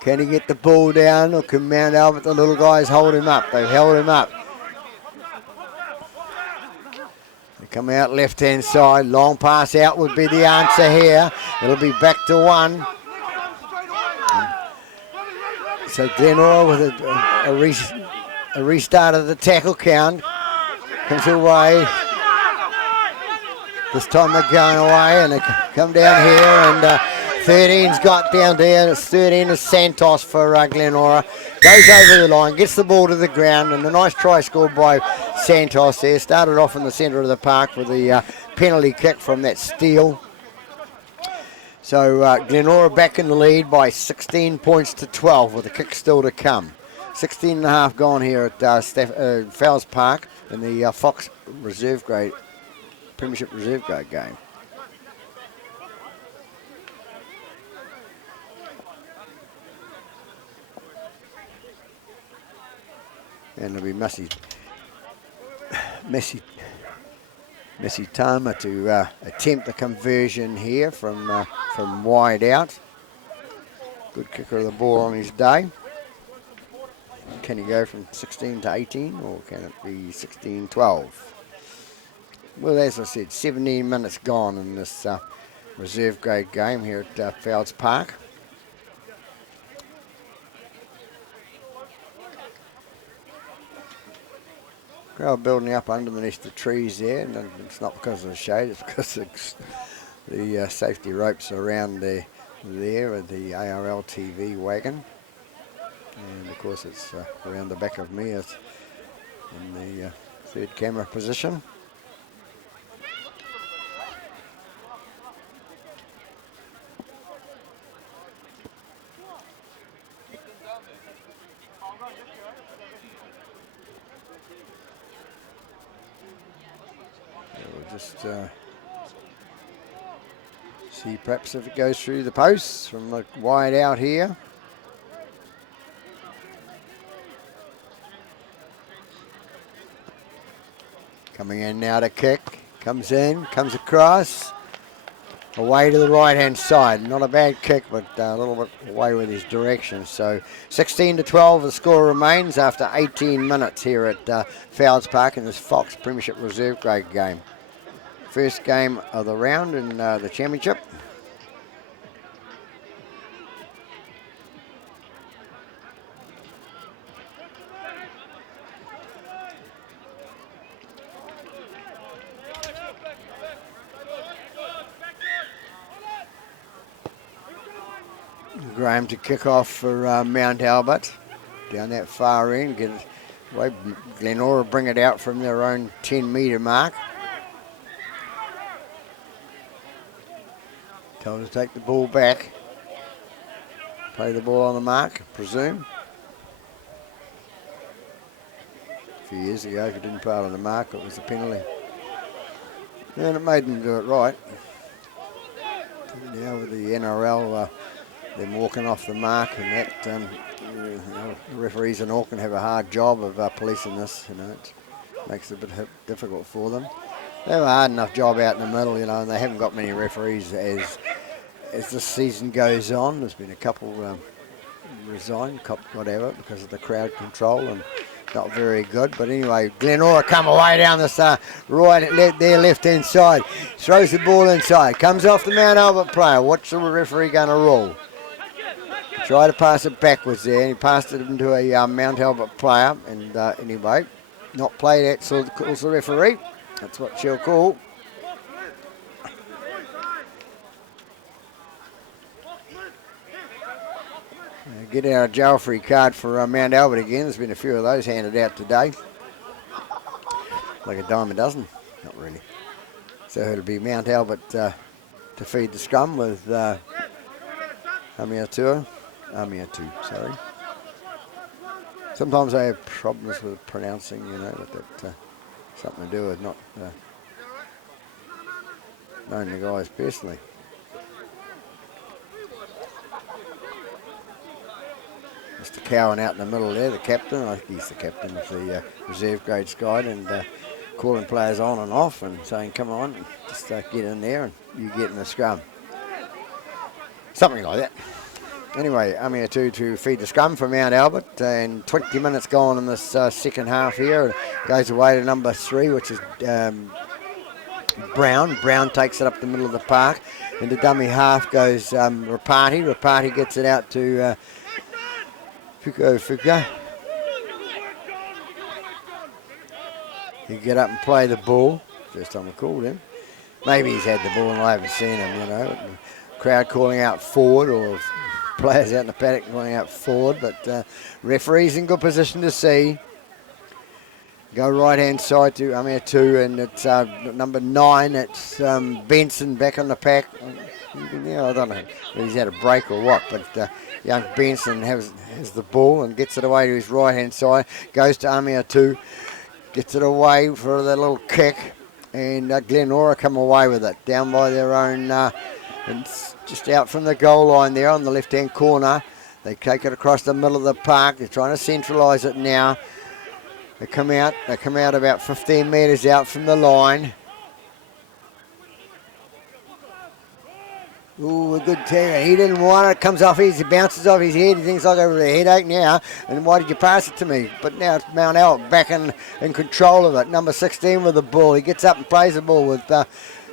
Can he get the ball down? Or can Mount Albert, the little guys, hold him up? They've held him up. Come out left-hand side. Long pass out would be the answer here. It'll be back to 1. So Glenora with a restart of the tackle count. comes away. This time they're going away and they come down here and 13's got down there. It's 13 is Santos for Glenora. Goes over the line, gets the ball to the ground, and a nice try scored by Santos there. Started off in the centre of the park with the penalty kick from that steal. So Glenora back in the lead by 16 points to 12 with a kick still to come. 16 and a half gone here at Fowles Park in the Fox Reserve Grade, Premiership Reserve Grade game. And it'll be messy Tama to attempt the conversion here from wide out. Good kicker of the ball on his day. Can he go from 16 to 18 or can it be 16-12? Well, as I said, 17 minutes gone in this reserve grade game here at Fowles Park. Crowd building up underneath the trees there, and it's not because of the shade, it's because the safety ropes around there with the ARL TV wagon. And of course it's around the back of me in the third camera position. Just see perhaps if it goes through the posts from the wide out here. Coming in now to kick, comes in, comes across, away to the right hand side. Not a bad kick, but a little bit away with his direction. So 16-12 the score remains after 18 minutes here at Fowles Park in this Fox Premiership Reserve Grade game. First game of the round in the championship. Graham to kick off for Mount Albert. Down that far end, get it away. Glenora bring it out from their own 10-metre mark. Told to take the ball back. Play the ball on the mark, presume. A few years ago, if you didn't play it on the mark, it was a penalty. And it made them do it right. Now with the NRL, them walking off the mark, and that the referees in Auckland have a hard job of policing this. It makes it a bit difficult for them. They have a hard enough job out in the middle, and they haven't got many referees as this season goes on. There's been a couple resign, whatever, because of the crowd control and not very good. But anyway, Glenora come away down this left hand side, throws the ball inside, comes off the Mount Albert player. What's the referee going to rule? Try to pass it backwards there, and he passed it into a Mount Albert player, and anyway, not played it, so calls the referee. That's what she'll call. Get out a jail free card for Mount Albert again. There's been a few of those handed out today. Like a dime a dozen. Not really. So it'll be Mount Albert to feed the scrum with Amiatu, sorry. Sometimes I have problems with pronouncing, with that something to do with not knowing the guys personally. Mr. Cowan out in the middle there, the captain. I think he's the captain of the reserve grade side, and calling players on and off and saying, come on, just get in there and you get in the scrum. Something like that. Anyway, Amiatu to feed the scrum for Mount Albert, and 20 minutes gone in this second half here. Goes away to number 3, which is Brown. Brown takes it up the middle of the park. Into dummy half goes Rapati. Rapati gets it out to Fuka. He'd get up and play the ball. First time I called him. Maybe he's had the ball and I haven't seen him, you know. Crowd calling out forward, or players out in the paddock calling out forward, but referee's in good position to see. Go right hand side to Amir 2, and it's number 9. It's Benson back on the pack. Yeah, I don't know if he's had a break or what, but young Benson has the ball and gets it away to his right hand side. Goes to Amir 2, gets it away for that little kick, and Glenora come away with it down by their own, and just out from the goal line there on the left hand corner. They take it across the middle of the park. They're trying to centralise it now. They come out about 15 metres out from the line. Ooh, a good tag. He didn't want it. Comes off his, it bounces off his head. He thinks I got a headache now. And why did you pass it to me? But now it's Mount Albert back in control of it. Number 16 with the ball. He gets up and plays the ball with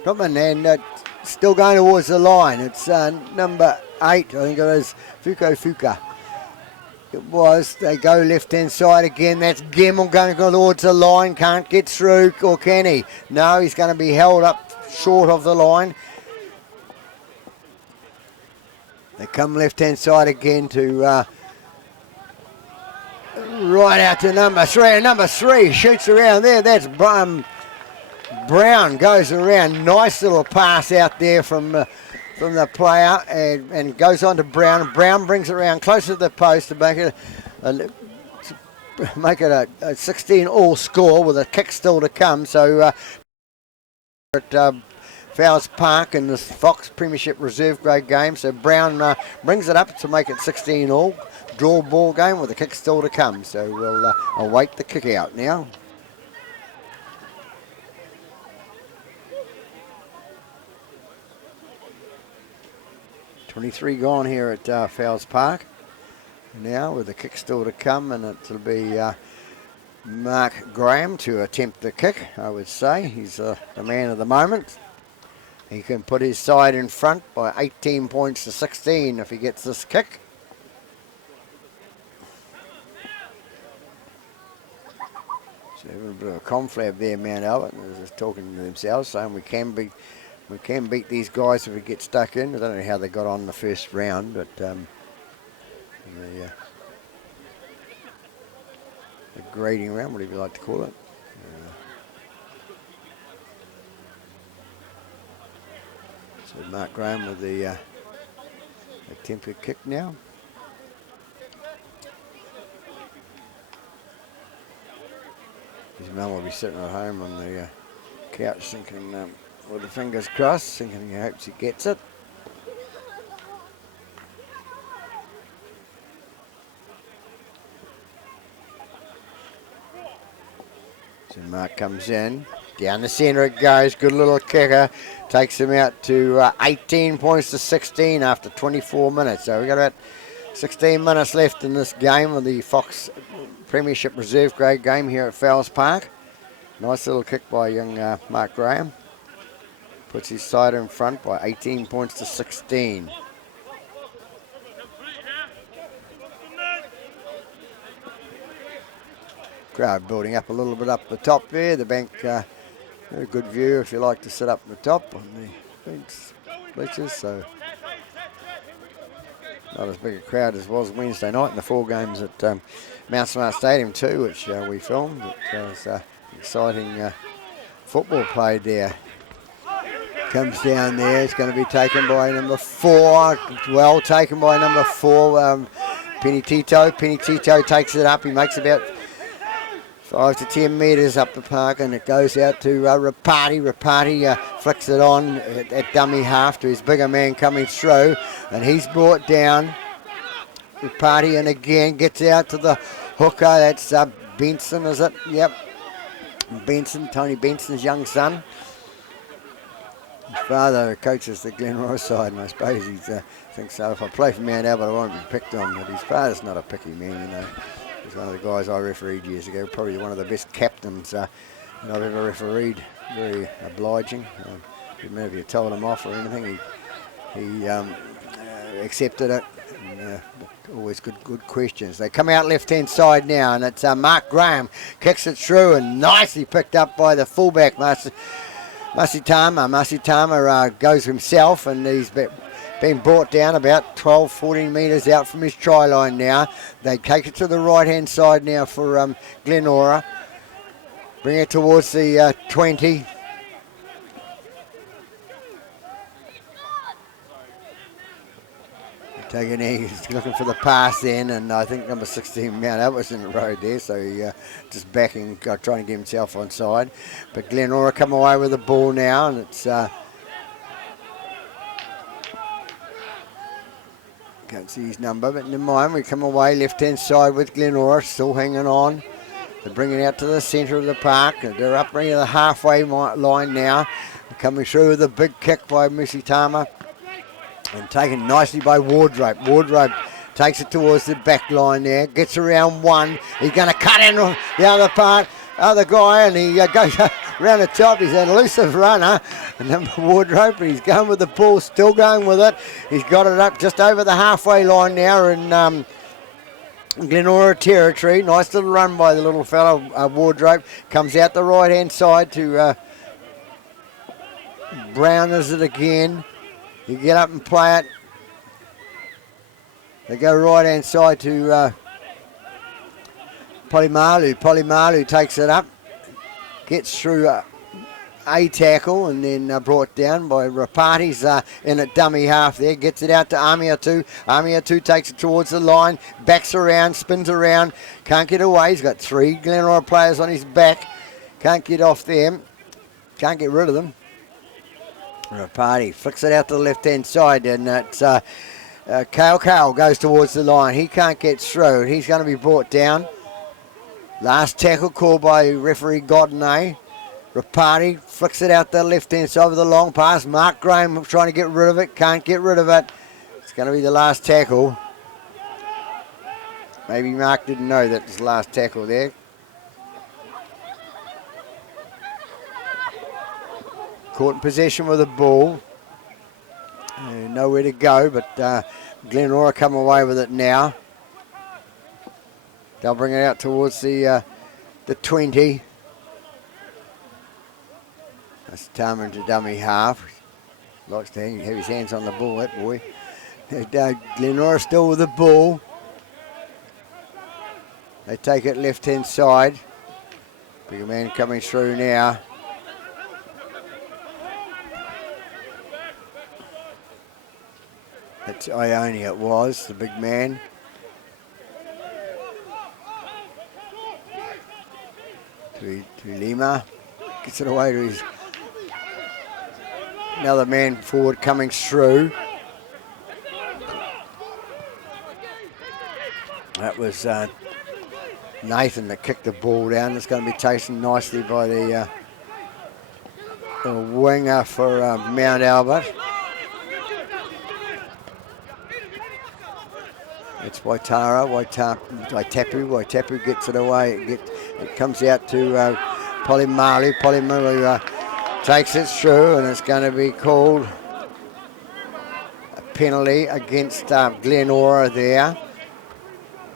Topman, and still going towards the line. It's number 8, I think it is, Fuka. It was. They go left-hand side again. That's Gemmell going towards the line. Can't get through, or can he? No, he's going to be held up short of the line. They come left-hand side again to right out to number 3. And number 3 shoots around there. That's Brown goes around. Nice little pass out there from the player, and goes on to Brown. Brown brings it around close to the post to make it a 16 all score with a kick still to come. So at Fowles Park in this Fox Premiership Reserve Grade game. So Brown brings it up to make it 16 all. Draw ball game with a kick still to come. So we'll await the kick out now. .23 gone here at Fowles Park. Now with the kick still to come, and it'll be Mark Graham to attempt the kick, I would say. He's the man of the moment. He can put his side in front by 18 points to 16 if he gets this kick. So having a bit of a conflab there, Mount Albert. They're just talking to themselves, saying we can beat these guys if we get stuck in. I don't know how they got on the first round, but the grading round, whatever you like to call it. So Mark Graham with the attempted kick now. His mum will be sitting at home on the couch thinking, with the fingers crossed, thinking he hopes he gets it. So Mark comes in. Down the centre it goes. Good little kicker. Takes him out to 18 points to 16 after 24 minutes. So we've got about 16 minutes left in this game of the Fox Premiership Reserve Grade game here at Fowles Park. Nice little kick by young Mark Graham. Puts his side in front by 18 points to 16. Crowd building up a little bit up the top there. The bank, a good view if you like to sit up the top on the bleachers. So not as big a crowd as was Wednesday night in the 4 games at Mount Smart Stadium too, which we filmed. It was exciting football played there. Comes down there. It's going to be taken by number 4. Well taken by number 4, Penny Tito. Penny Tito takes it up. He makes about 5 to 10 metres up the park, and it goes out to Rapati. Rapati flicks it on at dummy half to his bigger man coming through, and he's brought down. Rapati, and again gets out to the hooker. That's Benson, is it? Yep. Benson, Tony Benson's young son. His father coaches the Glenora side, and I suppose he thinks, so if I play for Mount Albert, I won't be picked on. But his father's not a picky man, you know. He's one of the guys I refereed years ago, probably one of the best captains I've ever refereed. Very obliging. Didn't matter if you told him off or anything. He accepted it. And, always good questions. They come out left-hand side now, and it's Mark Graham kicks it through and nicely picked up by the fullback, Masitama. Masitama goes himself, and he's been brought down about 12, 14 metres out from his try line now. They take it to the right-hand side now for Glenora. Bring it towards the 20. He's looking for the pass in, and I think number 16, Mount Albert's in the road there, so he just backing, trying to get himself on side. But Glenora come away with the ball now, and it's can't see his number, but never mind. We come away left-hand side with Glenora, still hanging on. They're bringing it out to the centre of the park. They're up near the halfway line now. Coming through with a big kick by Musitama. And taken nicely by Wardrope. Wardrope takes it towards the back line there. Gets around one. He's going to cut in the other guy, and he goes around the top. He's an elusive runner. And number Wardrope, he's going with the ball, still going with it. He's got it up just over the halfway line now in Glenora territory. Nice little run by the little fellow, Wardrope. Comes out the right-hand side to Browners it again. You get up and play it. They go right-hand side to Polimalu. Polimalu takes it up. Gets through a tackle and then brought down by Rapati's in at dummy half there. Gets it out to Amiatu. Amiatu takes it towards the line. Backs around, spins around. Can't get away. He's got 3 Glenora players on his back. Can't get off them. Can't get rid of them. Rapati flicks it out to the left-hand side, and it's Kale goes towards the line. He can't get through. He's going to be brought down. Last tackle called by referee Godney. Rapati flicks it out the left-hand side with a long pass. Mark Graham trying to get rid of it. Can't get rid of it. It's going to be the last tackle. Maybe Mark didn't know that was the last tackle there. Caught in possession with the ball. Nowhere to go, but Glenora come away with it now. They'll bring it out towards the 20. That's Tarman to dummy half. Likes to have his hands on the ball, that boy. Glenora still with the ball. They take it left-hand side. Big man coming through now. That's Ione, it was, the big man. To Lima. Gets it away to his... Another man forward coming through. That was Nathan that kicked the ball down. It's going to be taken nicely by the winger for Mount Albert. It's Waitara, Waitapu gets it away. It comes out to Polimalu. Polimalu takes it through, and it's going to be called a penalty against Glenora there.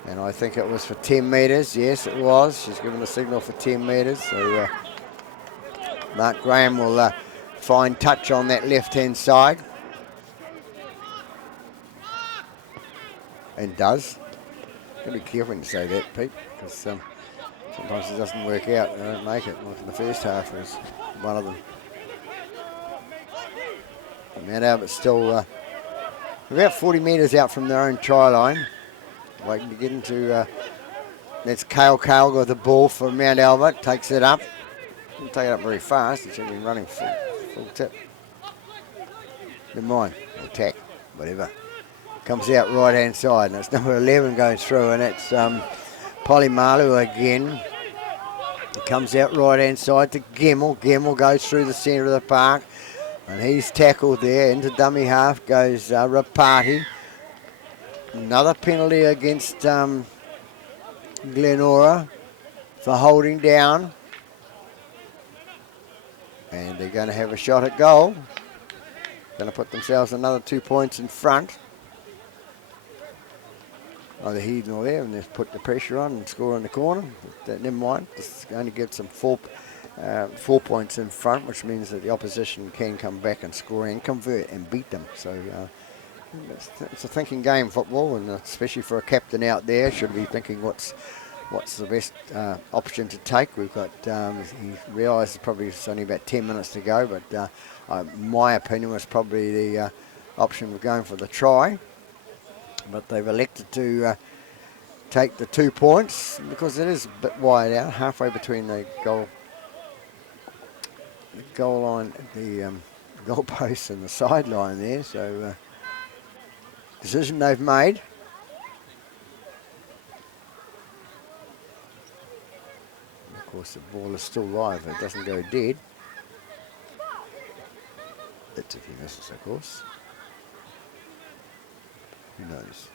And I think it was for 10 metres. Yes, it was. She's given the signal for 10 metres. So Mark Graham will find touch on that left-hand side. And does. Gotta be careful when you say that, Pete, because sometimes it doesn't work out. They don't make it. Like in the first half was one of them. Mount Albert's still about 40 metres out from their own try line. Waiting to get into. That's Kale got the ball for Mount Albert. Takes it up. Didn't take it up very fast. He's been running full tip. Never mind. Attack. Whatever. Comes out right-hand side, and it's number 11 going through, and it's Polimalu again. It comes out right-hand side to Gemmell. Gemmell goes through the centre of the park, and he's tackled there. Into dummy half goes Rapati. Another penalty against Glenora for holding down. And they're going to have a shot at goal. Going to put themselves another 2 points in front. neither here nor there, and just put the pressure on and score in the corner. But, never mind, just only get some 4 points in front, which means that the opposition can come back and score and convert and beat them. So it's a thinking game, football, and especially for a captain out there, should be thinking what's the best option to take. We've got, he realised probably it's only about 10 minutes to go, but my opinion was probably the option of going for the try. But they've elected to take the 2 points because it is a bit wide out, halfway between the goal line, the goal post and the sideline there. So decision they've made. Of course, the ball is still live. It doesn't go dead. That's if he misses, of course. Who knows?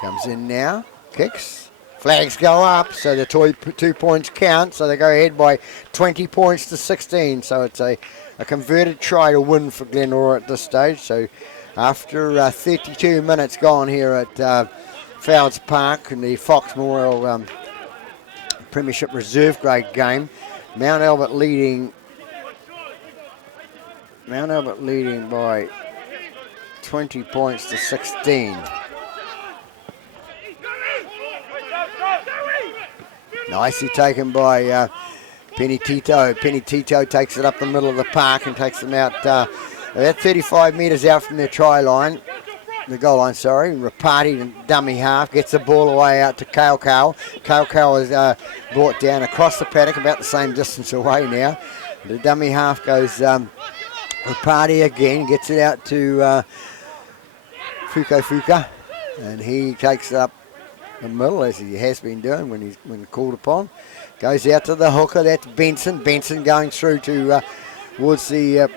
Comes in now, kicks, flags go up, so the 2 points count, so they go ahead by 20 points to 16, so it's a converted try to win for Glenora at this stage. So after 32 minutes gone here at Fowles Park in the Fox Memorial Premiership Reserve Grade game, Mount Albert leading by 20 points to 16. Nicely taken by Penny Tito. Penny Tito takes it up the middle of the park and takes them out about 35 metres out from their try line. The goal line, sorry. Rapati, dummy half, gets the ball away out to Kale. Kale is brought down across the paddock, about the same distance away now. The dummy half goes Rapati again, gets it out to Fuka, and he takes it up the middle as he has been doing when called upon. Goes out to the hooker, that's Benson. Benson going through towards the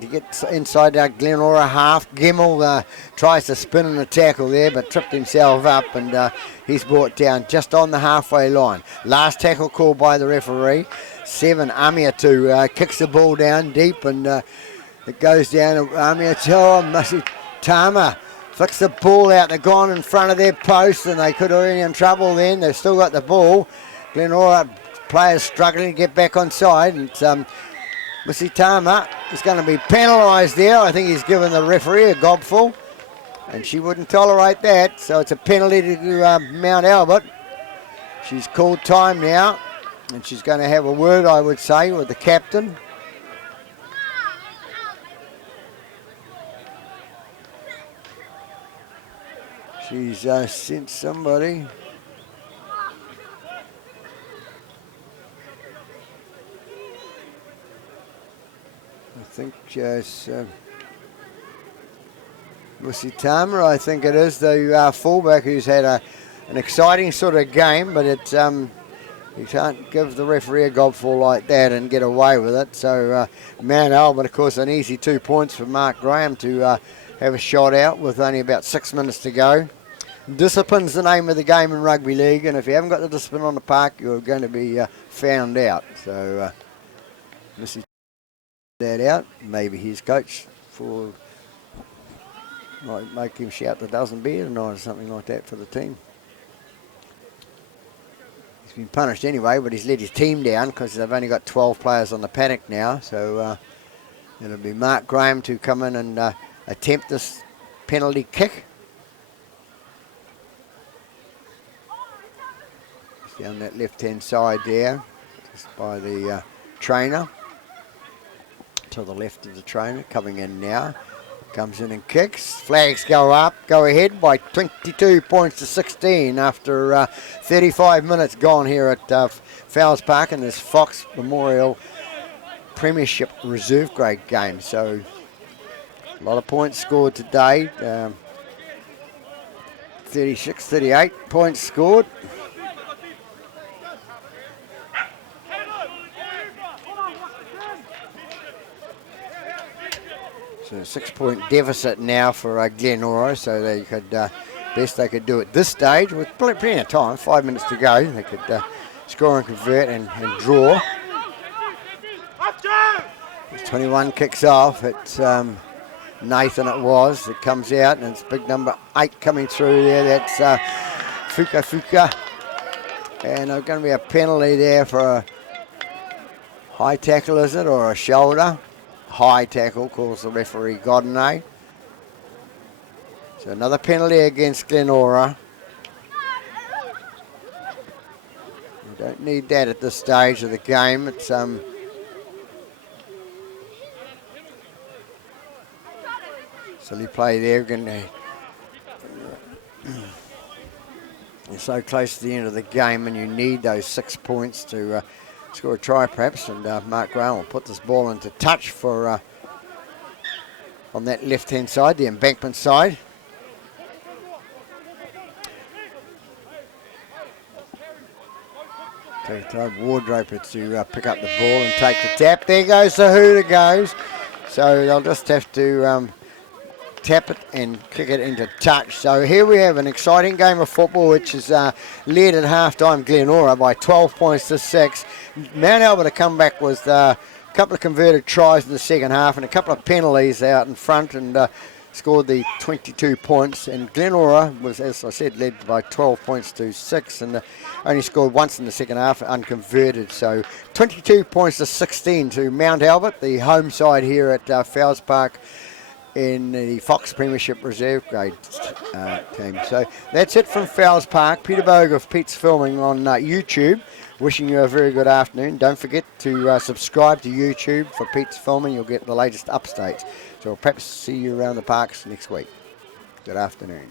to get inside our Glenora half. Gemmell tries to spin in the tackle there, but tripped himself up, and he's brought down just on the halfway line. Last tackle called by the referee. 7, Amiatu kicks the ball down deep, and it goes down. Amiatu, Tama flicks the ball out. They're gone in front of their post, and they could have been in trouble then. They've still got the ball. Glenora players struggling to get back on side, and Tama is going to be penalised there. I think he's given the referee a gobful, and she wouldn't tolerate that, so it's a penalty to Mount Albert. She's called time now, and she's going to have a word, I would say, with the captain. She's sent somebody. I think Musitama, I think it is, the fullback who's had an exciting sort of game, but it's you can't give the referee a gobful like that and get away with it. So Mount Albert, of course, an easy 2 points for Mark Graham to have a shot out with only about 6 minutes to go. Discipline's the name of the game in rugby league, and if you haven't got the discipline on the park, you're going to be found out. So Missy that out. Maybe his coach might make him shout the doesn't be tonight or something like that for the team. He's been punished anyway, but he's let his team down because they've only got 12 players on the paddock now. So it'll be Mark Graham to come in and attempt this penalty kick. Down that left-hand side there, just by the trainer. To the left of the trainer, coming in now. Comes in and kicks. Flags go up, go ahead by 22 points to 16 after 35 minutes gone here at Fowles Park in this Fox Memorial Premiership Reserve Grade game. So a lot of points scored today. 36, 38 points scored. So a 6-point deficit now for Glenora, so they could best they could do at this stage with plenty of time, 5 minutes to go. They could score and convert and draw. As 21 kicks off, it's Nathan it was that comes out, and it's big number 8 coming through there. That's Fuka. And there's going to be a penalty there for a high tackle, is it, or a shoulder? High tackle, calls the referee Godinay. So another penalty against Glenora. We don't need that at this stage of the game. It's silly play there. You're so close to the end of the game, and you need those 6 points to score a try, perhaps. And Mark Graham will put this ball into touch for on that left-hand side, the embankment side. Take time Wardroper to pick up the ball and take the tap. There goes the hooter goes. So they'll just have to tap it and kick it into touch. So here we have an exciting game of football, which is led at half-time Glenora by 12 points to 6. Mount Albert to come back with a couple of converted tries in the second half and a couple of penalties out in front, and scored the 22 points. And Glenora was, as I said, led by 12 points to 6, and only scored once in the second half, unconverted. So 22 points to 16 to Mount Albert, the home side here at Fowles Park in the Fox Premiership Reserve Grade team. So that's it from Fowles Park. Peter Bogue of Pete's Filming on YouTube. Wishing you a very good afternoon. Don't forget to subscribe to YouTube for Pete's Filming. You'll get the latest updates. So we'll perhaps see you around the parks next week. Good afternoon.